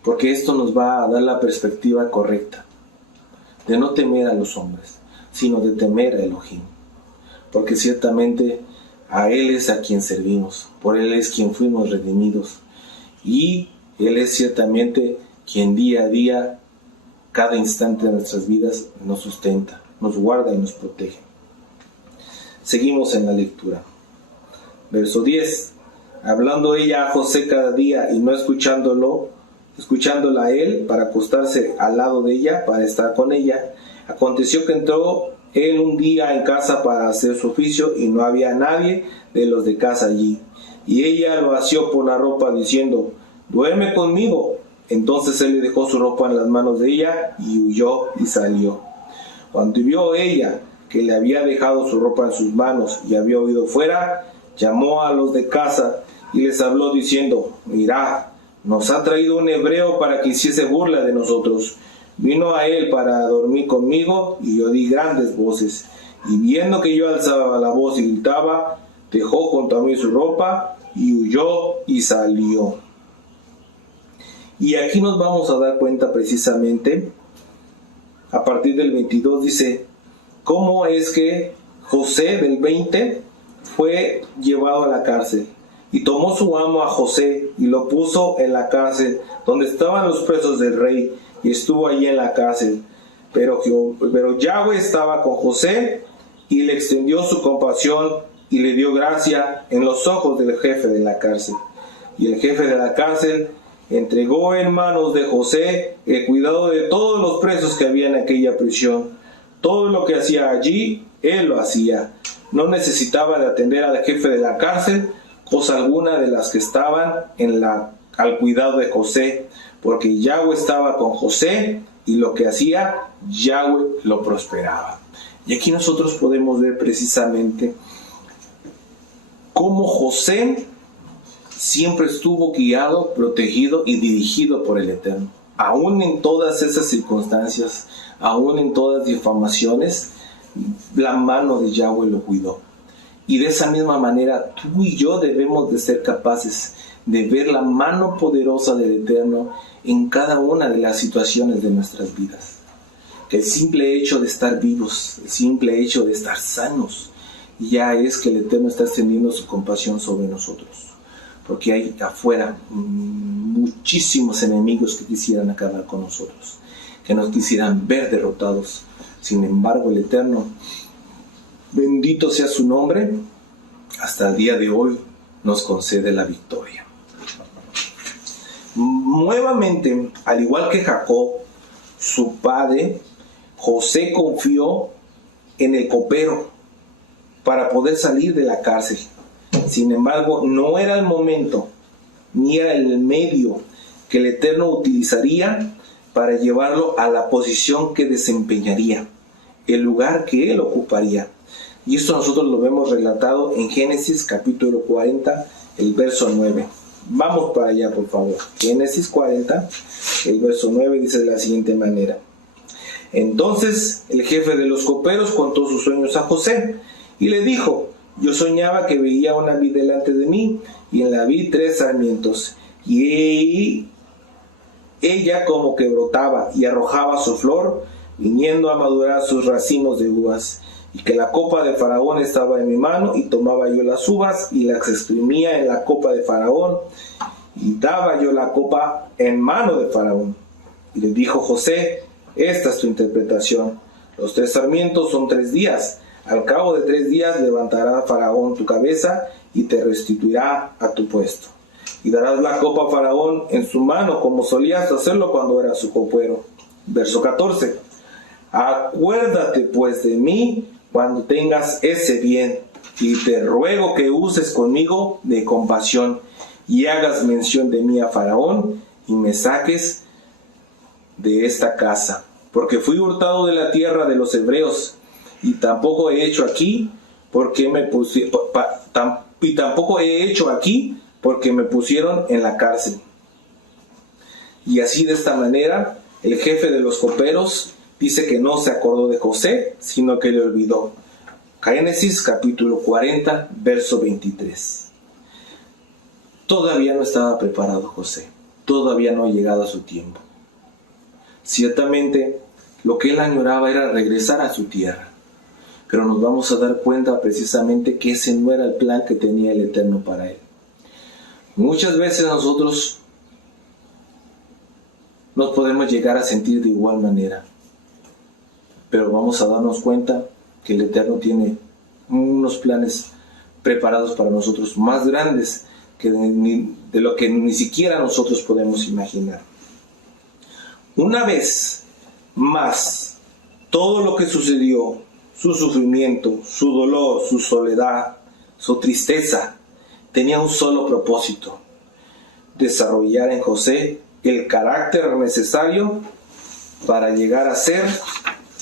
porque esto nos va a dar la perspectiva correcta de no temer a los hombres, sino de temer a Elohim, porque ciertamente a Él es a quien servimos, por Él es quien fuimos redimidos, y Él es ciertamente quien día a día, cada instante de nuestras vidas, nos sustenta, nos guarda y nos protege. Seguimos en la lectura. Verso 10. Hablando ella a José cada día y no escuchándola a él para acostarse al lado de ella, para estar con ella, aconteció que entró él un día en casa para hacer su oficio y no había nadie de los de casa allí. Y ella lo asió por la ropa diciendo: duerme conmigo. Entonces él le dejó su ropa en las manos de ella y huyó y salió. Cuando vio ella que le había dejado su ropa en sus manos y había huido fuera, llamó a los de casa y les habló diciendo: mirad, nos ha traído un hebreo para que hiciese burla de nosotros. Vino a él para dormir conmigo y yo di grandes voces. Y viendo que yo alzaba la voz y gritaba, dejó junto a mí su ropa y huyó y salió. Y aquí nos vamos a dar cuenta precisamente, a partir del 22 dice, cómo es que José del 20 fue llevado a la cárcel. Y tomó su amo a José y lo puso en la cárcel donde estaban los presos del rey, y estuvo allí en la cárcel. Pero Yahweh estaba con José y le extendió su compasión y le dio gracia en los ojos del jefe de la cárcel. Y el jefe de la cárcel entregó en manos de José el cuidado de todos los presos que había en aquella prisión. Todo lo que hacía allí, él lo hacía. No necesitaba de atender al jefe de la cárcel, cosa alguna de las que estaban al cuidado de José, porque Yahweh estaba con José y lo que hacía, Yahweh lo prosperaba. Y aquí nosotros podemos ver precisamente cómo José siempre estuvo guiado, protegido y dirigido por el Eterno. Aún en todas esas circunstancias, aún en todas difamaciones, la mano de Yahweh lo cuidó. Y de esa misma manera, tú y yo debemos de ser capaces de ver la mano poderosa del Eterno en cada una de las situaciones de nuestras vidas. Que el simple hecho de estar vivos, el simple hecho de estar sanos, ya es que el Eterno está extendiendo su compasión sobre nosotros. Porque hay afuera muchísimos enemigos que quisieran acabar con nosotros, que nos quisieran ver derrotados. Sin embargo, el Eterno, bendito sea su nombre, hasta el día de hoy nos concede la victoria. Nuevamente, al igual que Jacob, su padre, José confió en el copero para poder salir de la cárcel. Sin embargo, no era el momento ni era el medio que el Eterno utilizaría para llevarlo a la posición que desempeñaría, el lugar que él ocuparía. Y esto nosotros lo vemos relatado en Génesis capítulo 40, el verso 9. Vamos para allá, por favor. Génesis 40, el verso 9 dice de la siguiente manera: entonces el jefe de los coperos contó sus sueños a José y le dijo: yo soñaba que veía una vid delante de mí, y en la vid 3 sarmientos, y ella como que brotaba y arrojaba su flor, viniendo a madurar sus racimos de uvas, y que la copa de Faraón estaba en mi mano, y tomaba yo las uvas y las exprimía en la copa de Faraón, y daba yo la copa en mano de Faraón. Y le dijo José: esta es tu interpretación. Los 3 sarmientos son 3 días. Al cabo de 3 días levantará Faraón tu cabeza y te restituirá a tu puesto. Y darás la copa a Faraón en su mano, como solías hacerlo cuando eras su copero. Verso 14. Acuérdate pues de mí cuando tengas ese bien, y te ruego que uses conmigo de compasión, y hagas mención de mí a Faraón, y me saques de esta casa. Porque fui hurtado de la tierra de los hebreos, y tampoco he hecho aquí porque me pusieron en la cárcel. Y así, de esta manera, el jefe de los coperos dice que no se acordó de José, sino que le olvidó. Génesis capítulo 40, verso 23. Todavía no estaba preparado José, todavía no ha llegado a su tiempo. Ciertamente, lo que él añoraba era regresar a su tierra. Pero nos vamos a dar cuenta precisamente que ese no era el plan que tenía el Eterno para él. Muchas veces nosotros nos podemos llegar a sentir de igual manera. Pero vamos a darnos cuenta que el Eterno tiene unos planes preparados para nosotros más grandes de lo que ni siquiera nosotros podemos imaginar. Una vez más, todo lo que sucedió, su sufrimiento, su dolor, su soledad, su tristeza, tenía un solo propósito: desarrollar en José el carácter necesario para llegar a ser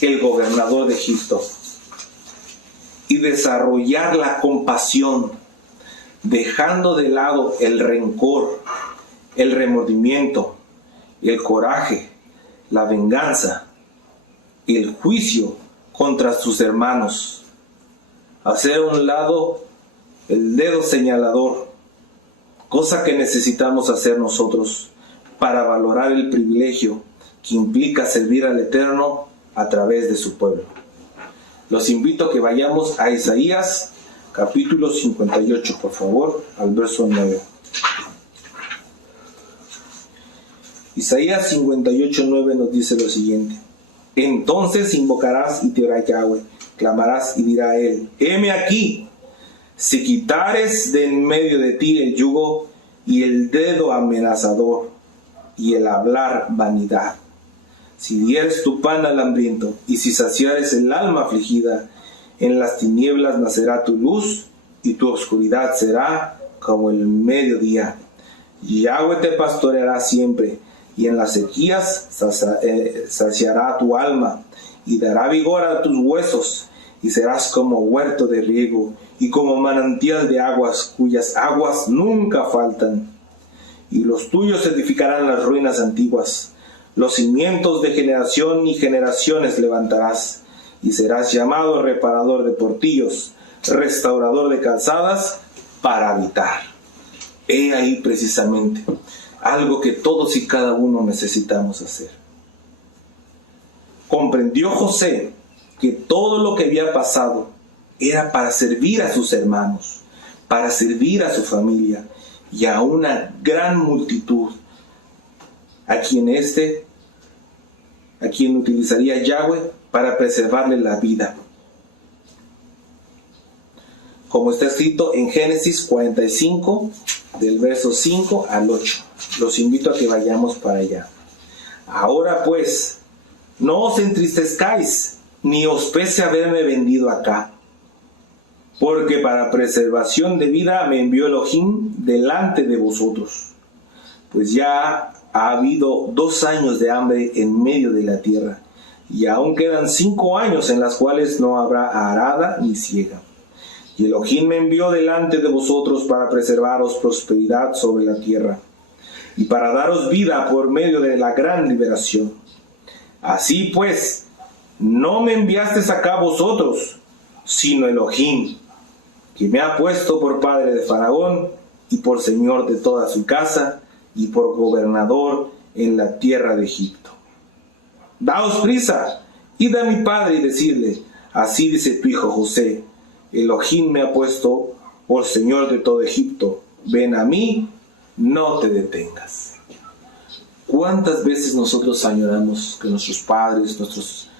el gobernador de Egipto, y desarrollar la compasión, dejando de lado el rencor, el remordimiento, el coraje, la venganza y el juicio contra sus hermanos. Hacer a un lado el dedo señalador, cosa que necesitamos hacer nosotros para valorar el privilegio que implica servir al Eterno a través de su pueblo. Los invito a que vayamos a Isaías capítulo 58, por favor, al verso 9. Isaías 58, 9 nos dice lo siguiente: entonces invocarás y te orará Yahweh, clamarás y dirá a él: heme aquí. Si quitares de en medio de ti el yugo y el dedo amenazador y el hablar vanidad, si dieres tu pan al hambriento y si saciares el alma afligida, en las tinieblas nacerá tu luz y tu oscuridad será como el mediodía. Yahweh te pastoreará siempre, y en las sequías saciará tu alma, y dará vigor a tus huesos, y serás como huerto de riego, y como manantial de aguas, cuyas aguas nunca faltan. Y los tuyos edificarán las ruinas antiguas, los cimientos de generación y generaciones levantarás, y serás llamado reparador de portillos, restaurador de calzadas, para habitar. He ahí precisamente algo que todos y cada uno necesitamos hacer. Comprendió José que todo lo que había pasado era para servir a sus hermanos, para servir a su familia y a una gran multitud, a quien utilizaría Yahweh para preservarle la vida. Como está escrito en Génesis 45, del verso 5 al 8. Los invito a que vayamos para allá. Ahora pues, no os entristezcáis, ni os pese haberme vendido acá, porque para preservación de vida me envió Elohim delante de vosotros, pues ya ha habido 2 años de hambre en medio de la tierra, y aún quedan 5 años en las cuales no habrá arada ni siega. Y Elohim me envió delante de vosotros para preservaros prosperidad sobre la tierra, y para daros vida por medio de la gran liberación. Así pues, no me enviasteis acá vosotros, sino Elohim, que me ha puesto por padre de Faraón, y por señor de toda su casa, y por gobernador en la tierra de Egipto. Daos prisa, id a mi padre y decidle, así dice tu hijo José, Elohim me ha puesto por señor de todo Egipto, ven a mí, no te detengas. ¿Cuántas veces nosotros añoramos que nuestros padres, nuestros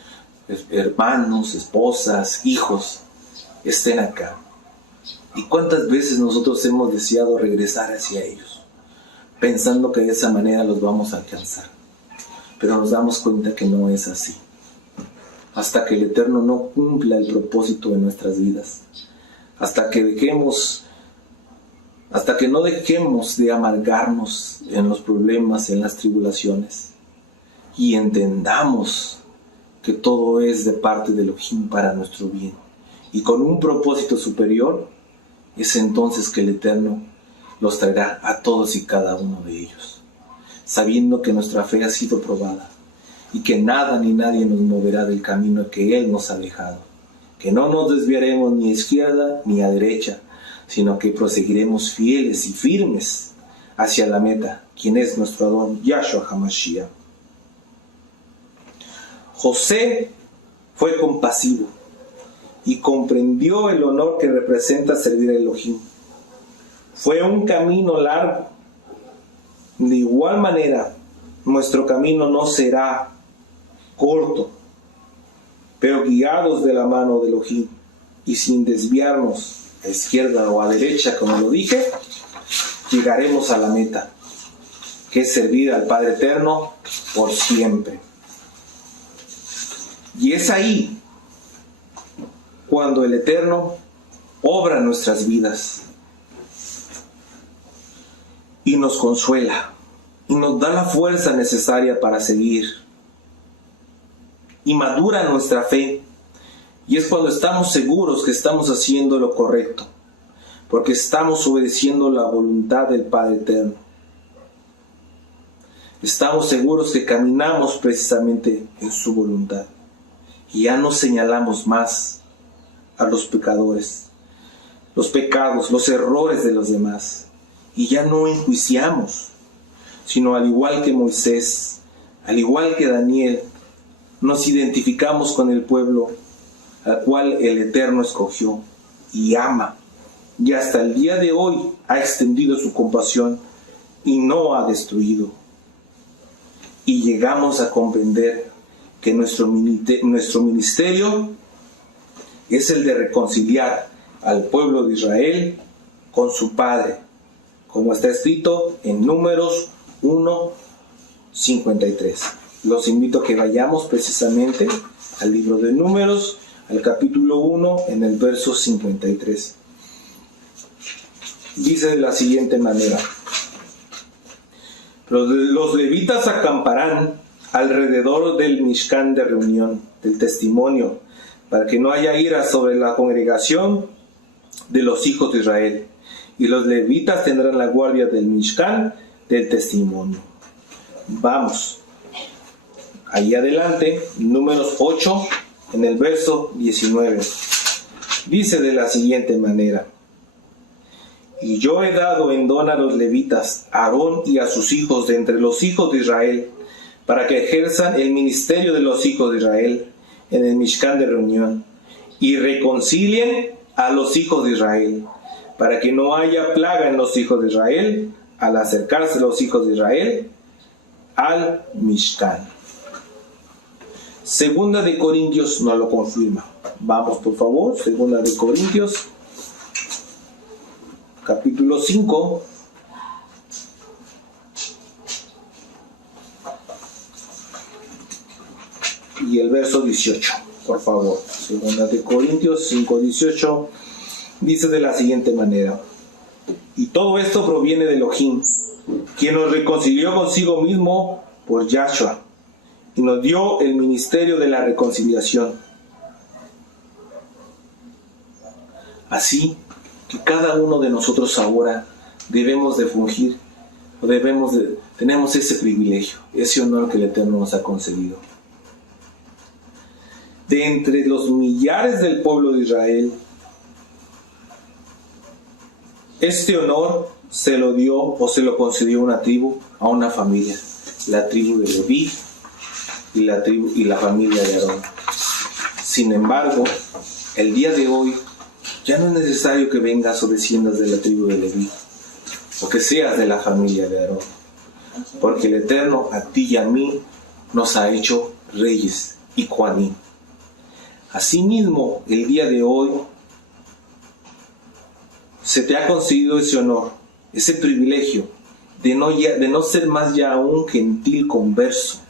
hermanos, esposas, hijos estén acá? ¿Y cuántas veces nosotros hemos deseado regresar hacia ellos, pensando que de esa manera los vamos a alcanzar? Pero nos damos cuenta que no es así. Hasta que el Eterno no cumpla el propósito de nuestras vidas, hasta que no dejemos de amargarnos en los problemas, en las tribulaciones, y entendamos que todo es de parte de Elohim para nuestro bien, y con un propósito superior, es entonces que el Eterno los traerá a todos y cada uno de ellos, sabiendo que nuestra fe ha sido probada, y que nada ni nadie nos moverá del camino que Él nos ha dejado, que no nos desviaremos ni a izquierda ni a derecha, sino que proseguiremos fieles y firmes hacia la meta, quien es nuestro Adón, Yahshua HaMashiach. José fue compasivo y comprendió el honor que representa servir a Elohim. Fue un camino largo. De igual manera, nuestro camino no será corto, pero guiados de la mano de Elohim y sin desviarnos a izquierda o a derecha, como lo dije, llegaremos a la meta, que es servir al Padre Eterno por siempre. Y es ahí cuando el Eterno obra en nuestras vidas y nos consuela y nos da la fuerza necesaria para seguir, y madura nuestra fe, y es cuando estamos seguros que estamos haciendo lo correcto, porque estamos obedeciendo la voluntad del Padre Eterno. Estamos seguros que caminamos precisamente en su voluntad, y ya no señalamos más a los pecadores, los pecados, los errores de los demás, y ya no enjuiciamos, sino al igual que Moisés, al igual que Daniel, nos identificamos con el pueblo al cual el Eterno escogió y ama, y hasta el día de hoy ha extendido su compasión y no ha destruido. Y llegamos a comprender que nuestro ministerio es el de reconciliar al pueblo de Israel con su Padre, como está escrito en Números 1:53. Los invito a que vayamos precisamente al libro de Números, al capítulo 1, en el verso 53. dice de la siguiente manera: los levitas acamparán alrededor del Mishkan de reunión, del testimonio, para que no haya ira sobre la congregación de los hijos de Israel. Y los levitas tendrán la guardia del Mishkan del testimonio. Vamos. Ahí adelante, Números 8, en el verso 19. Dice de la siguiente manera: y yo he dado en don a los levitas, a Aarón y a sus hijos de entre los hijos de Israel, para que ejerzan el ministerio de los hijos de Israel en el Mishkan de reunión, y reconcilien a los hijos de Israel, para que no haya plaga en los hijos de Israel, al acercarse los hijos de Israel al Mishkan. Segunda de Corintios no lo confirma. Vamos, por favor, Segunda de Corintios, capítulo 5. Y el verso 18, por favor. Segunda de Corintios 5:18 dice de la siguiente manera: y todo esto proviene de Elohim, quien nos reconcilió consigo mismo por Yahshua, y nos dio el ministerio de la reconciliación. Así que cada uno de nosotros ahora debemos de fungir, o tenemos ese privilegio, ese honor que el Eterno nos ha concedido. De entre los millares del pueblo de Israel, este honor se lo dio o se lo concedió una tribu, a una familia, la tribu de Leví y la familia de Aarón. Sin embargo, el día de hoy ya no es necesario que vengas o desciendas de la tribu de Leví, o que seas de la familia de Aarón, porque el Eterno a ti y a mí nos ha hecho reyes y Kohanim. Asimismo, el día de hoy se te ha concedido ese honor, ese privilegio de no ser más ya un gentil converso,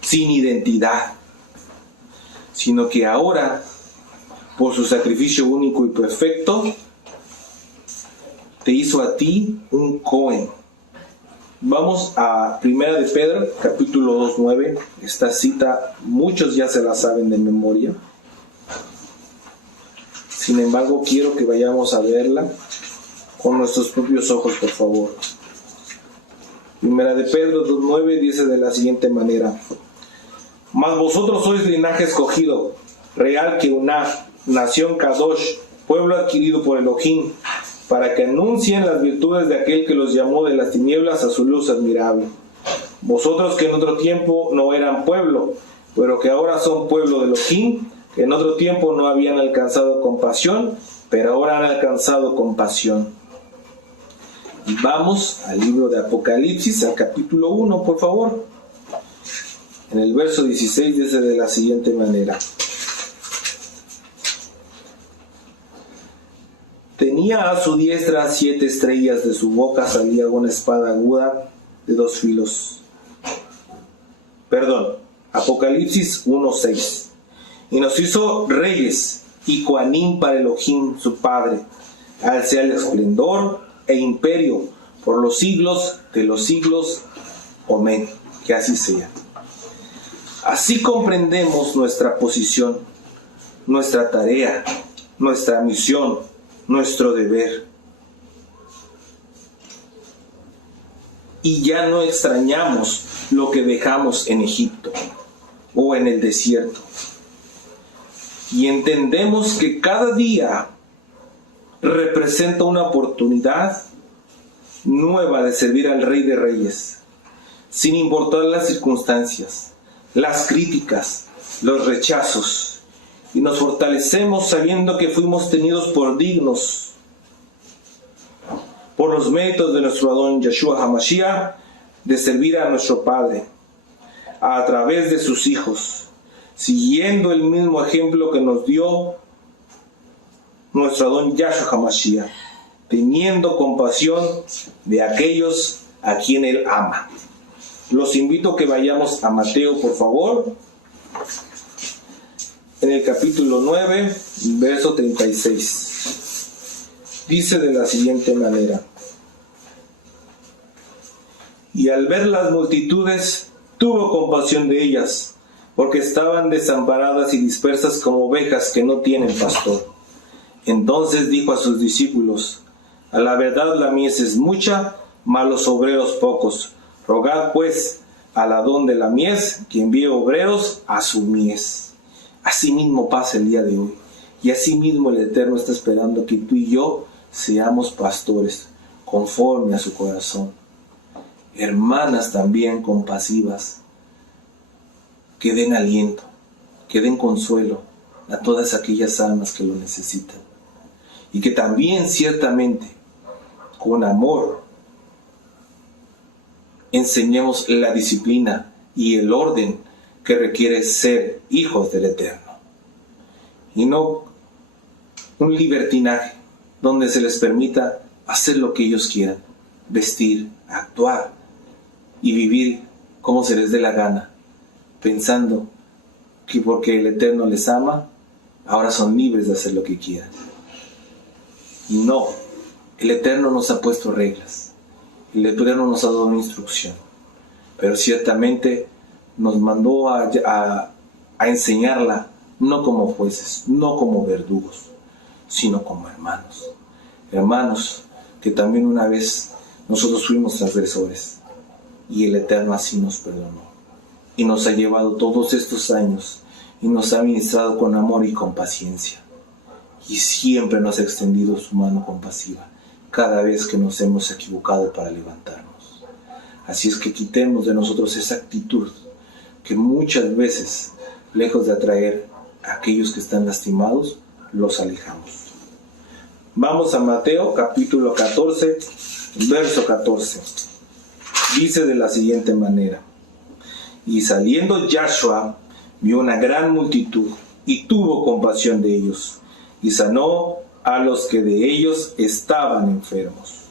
sin identidad, sino que ahora, por su sacrificio único y perfecto, te hizo a ti un Cohen. Vamos a 1 de Pedro, capítulo 2:9. Esta cita muchos ya se la saben de memoria. Sin embargo, quiero que vayamos a verla con nuestros propios ojos, por favor. 1 de Pedro 2:9 dice de la siguiente manera: mas vosotros sois linaje escogido, real Keuná, nación Kadosh, pueblo adquirido por Elohim, para que anuncien las virtudes de aquel que los llamó de las tinieblas a su luz admirable. Vosotros que en otro tiempo no eran pueblo, pero que ahora son pueblo de Elohim, que en otro tiempo no habían alcanzado compasión, pero ahora han alcanzado compasión. Y vamos al libro de Apocalipsis, al capítulo 1, por favor. En el verso 16 dice de la siguiente manera: tenía a su diestra 7 estrellas, de su boca salía una espada aguda de 2 filos. Apocalipsis 1:6. Y nos hizo reyes y Kohanim para Elohim su Padre. A él sea el esplendor e imperio por los siglos de los siglos. Amén. Que así sea. Así comprendemos nuestra posición, nuestra tarea, nuestra misión, nuestro deber. Y ya no extrañamos lo que dejamos en Egipto o en el desierto. Y entendemos que cada día representa una oportunidad nueva de servir al Rey de Reyes, sin importar las circunstancias, las críticas, los rechazos. Y nos fortalecemos sabiendo que fuimos tenidos por dignos por los méritos de nuestro Adón Yeshua HaMashiach de servir a nuestro Padre a través de sus hijos, siguiendo el mismo ejemplo que nos dio nuestro Adón Yeshua HaMashiach, teniendo compasión de aquellos a quien Él ama. Los invito a que vayamos a Mateo, por favor, en el capítulo 9, verso 36. dice de la siguiente manera: y al ver las multitudes, tuvo compasión de ellas, porque estaban desamparadas y dispersas como ovejas que no tienen pastor. Entonces dijo a sus discípulos: a la verdad la mies es mucha, mas los obreros pocos. Rogad pues al ladrón de la mies que envíe obreros a su mies. Así mismo pasa el día de hoy. Y así mismo el Eterno está esperando que tú y yo seamos pastores conforme a su corazón. Hermanas también compasivas, que den aliento, que den consuelo a todas aquellas almas que lo necesitan. Y que también ciertamente, con amor, enseñemos la disciplina y el orden que requiere ser hijos del Eterno. Y no un libertinaje donde se les permita hacer lo que ellos quieran, vestir, actuar y vivir como se les dé la gana, pensando que porque el Eterno les ama, ahora son libres de hacer lo que quieran. No, el Eterno nos ha puesto reglas, el Eterno nos ha dado una instrucción, pero ciertamente nos mandó a enseñarla no como jueces, no como verdugos, sino como hermanos. Hermanos que también una vez nosotros fuimos transgresores, y el Eterno así nos perdonó. Y nos ha llevado todos estos años y nos ha ministrado con amor y con paciencia. Y siempre nos ha extendido su mano compasiva cada vez que nos hemos equivocado para levantarnos. Así es que quitemos de nosotros esa actitud que muchas veces, lejos de atraer a aquellos que están lastimados, los alejamos. Vamos a Mateo capítulo 14, verso 14. Dice de la siguiente manera: y saliendo Yahshua vio una gran multitud y tuvo compasión de ellos y sanó a los que de ellos estaban enfermos.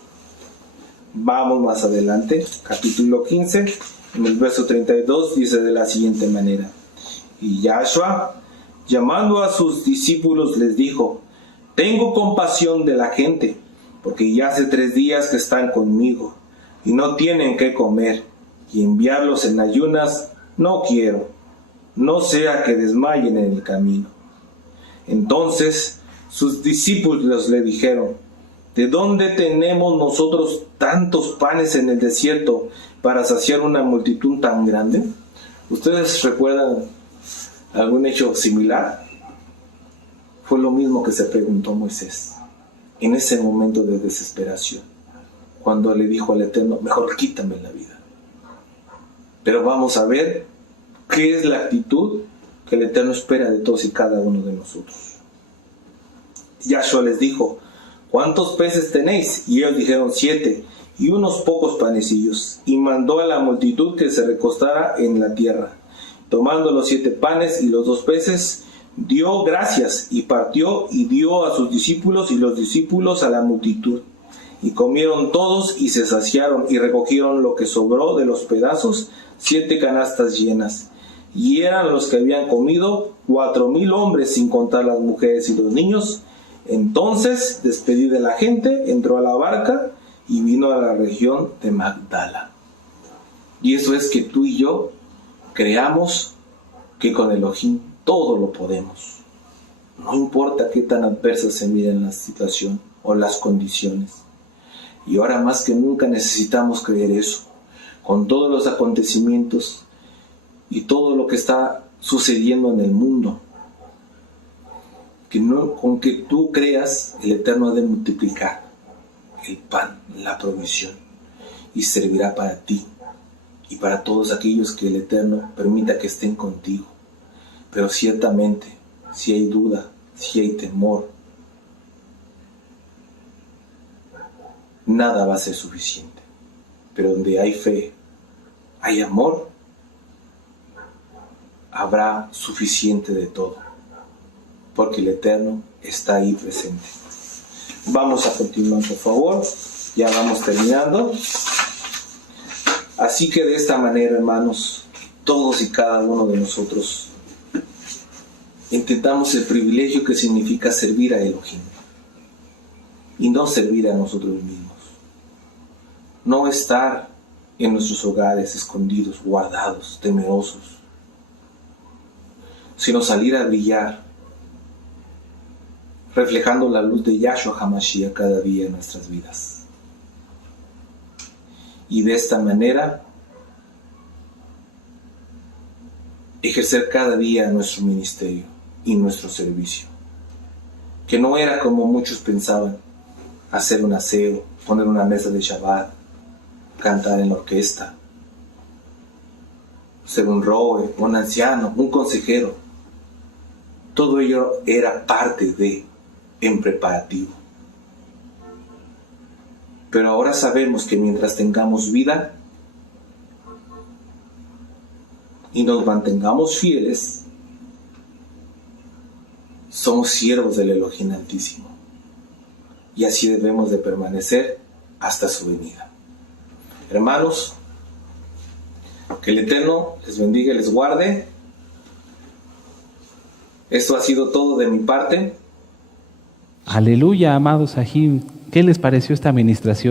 Vamos más adelante, capítulo 15, en el verso 32 dice de la siguiente manera: y Yahshua, llamando a sus discípulos, les dijo: tengo compasión de la gente, porque ya hace 3 días que están conmigo y no tienen qué comer, y enviarlos en ayunas no quiero, no sea que desmayen en el camino. Entonces sus discípulos le dijeron: ¿de dónde tenemos nosotros tantos panes en el desierto para saciar una multitud tan grande? ¿Ustedes recuerdan algún hecho similar? Fue lo mismo que se preguntó Moisés en ese momento de desesperación, cuando le dijo al Eterno: mejor quítame la vida. Pero vamos a ver qué es la actitud que el Eterno espera de todos y cada uno de nosotros. Yahshua les dijo: ¿cuántos peces tenéis? Y ellos dijeron: 7, y unos pocos panecillos. Y mandó a la multitud que se recostara en la tierra. Tomando los 7 panes y los 2 peces, dio gracias y partió y dio a sus discípulos y los discípulos a la multitud. Y comieron todos y se saciaron y recogieron lo que sobró de los pedazos, 7 canastas llenas. Y eran los que habían comido 4,000 hombres, sin contar las mujeres y los niños. Entonces, despedido de la gente, entró a la barca y vino a la región de Magdala. Y eso es que tú y yo creamos que con Elohim todo lo podemos. No importa qué tan adversa se miren la situación o las condiciones. Y ahora más que nunca necesitamos creer eso. Con todos los acontecimientos y todo lo que está sucediendo en el mundo, con que tú creas, el Eterno ha de multiplicar el pan, la provisión, y servirá para ti y para todos aquellos que el Eterno permita que estén contigo. Pero ciertamente, si hay duda, si hay temor, nada va a ser suficiente. Pero donde hay fe, hay amor, habrá suficiente de todo, porque el Eterno está ahí presente. Vamos a continuar, por favor. Ya vamos terminando. Así que de esta manera, hermanos, todos y cada uno de nosotros intentamos el privilegio que significa servir a Elohim. y no servir a nosotros mismos. No estar en nuestros hogares escondidos, guardados, temerosos, sino salir a brillar, reflejando la luz de Yahshua HaMashiach cada día en nuestras vidas. Y de esta manera, ejercer cada día nuestro ministerio y nuestro servicio. Que no era como muchos pensaban, hacer un aseo, poner una mesa de Shabbat, cantar en la orquesta, ser un roe, un anciano, un consejero. Todo ello era parte de, en preparativo. Pero ahora sabemos que mientras tengamos vida y nos mantengamos fieles, somos siervos del Elohim Altísimo. Y así debemos de permanecer hasta su venida. Hermanos, que el Eterno les bendiga y les guarde. Esto ha sido todo de mi parte. Aleluya, amados Sahim. ¿Qué les pareció esta administración?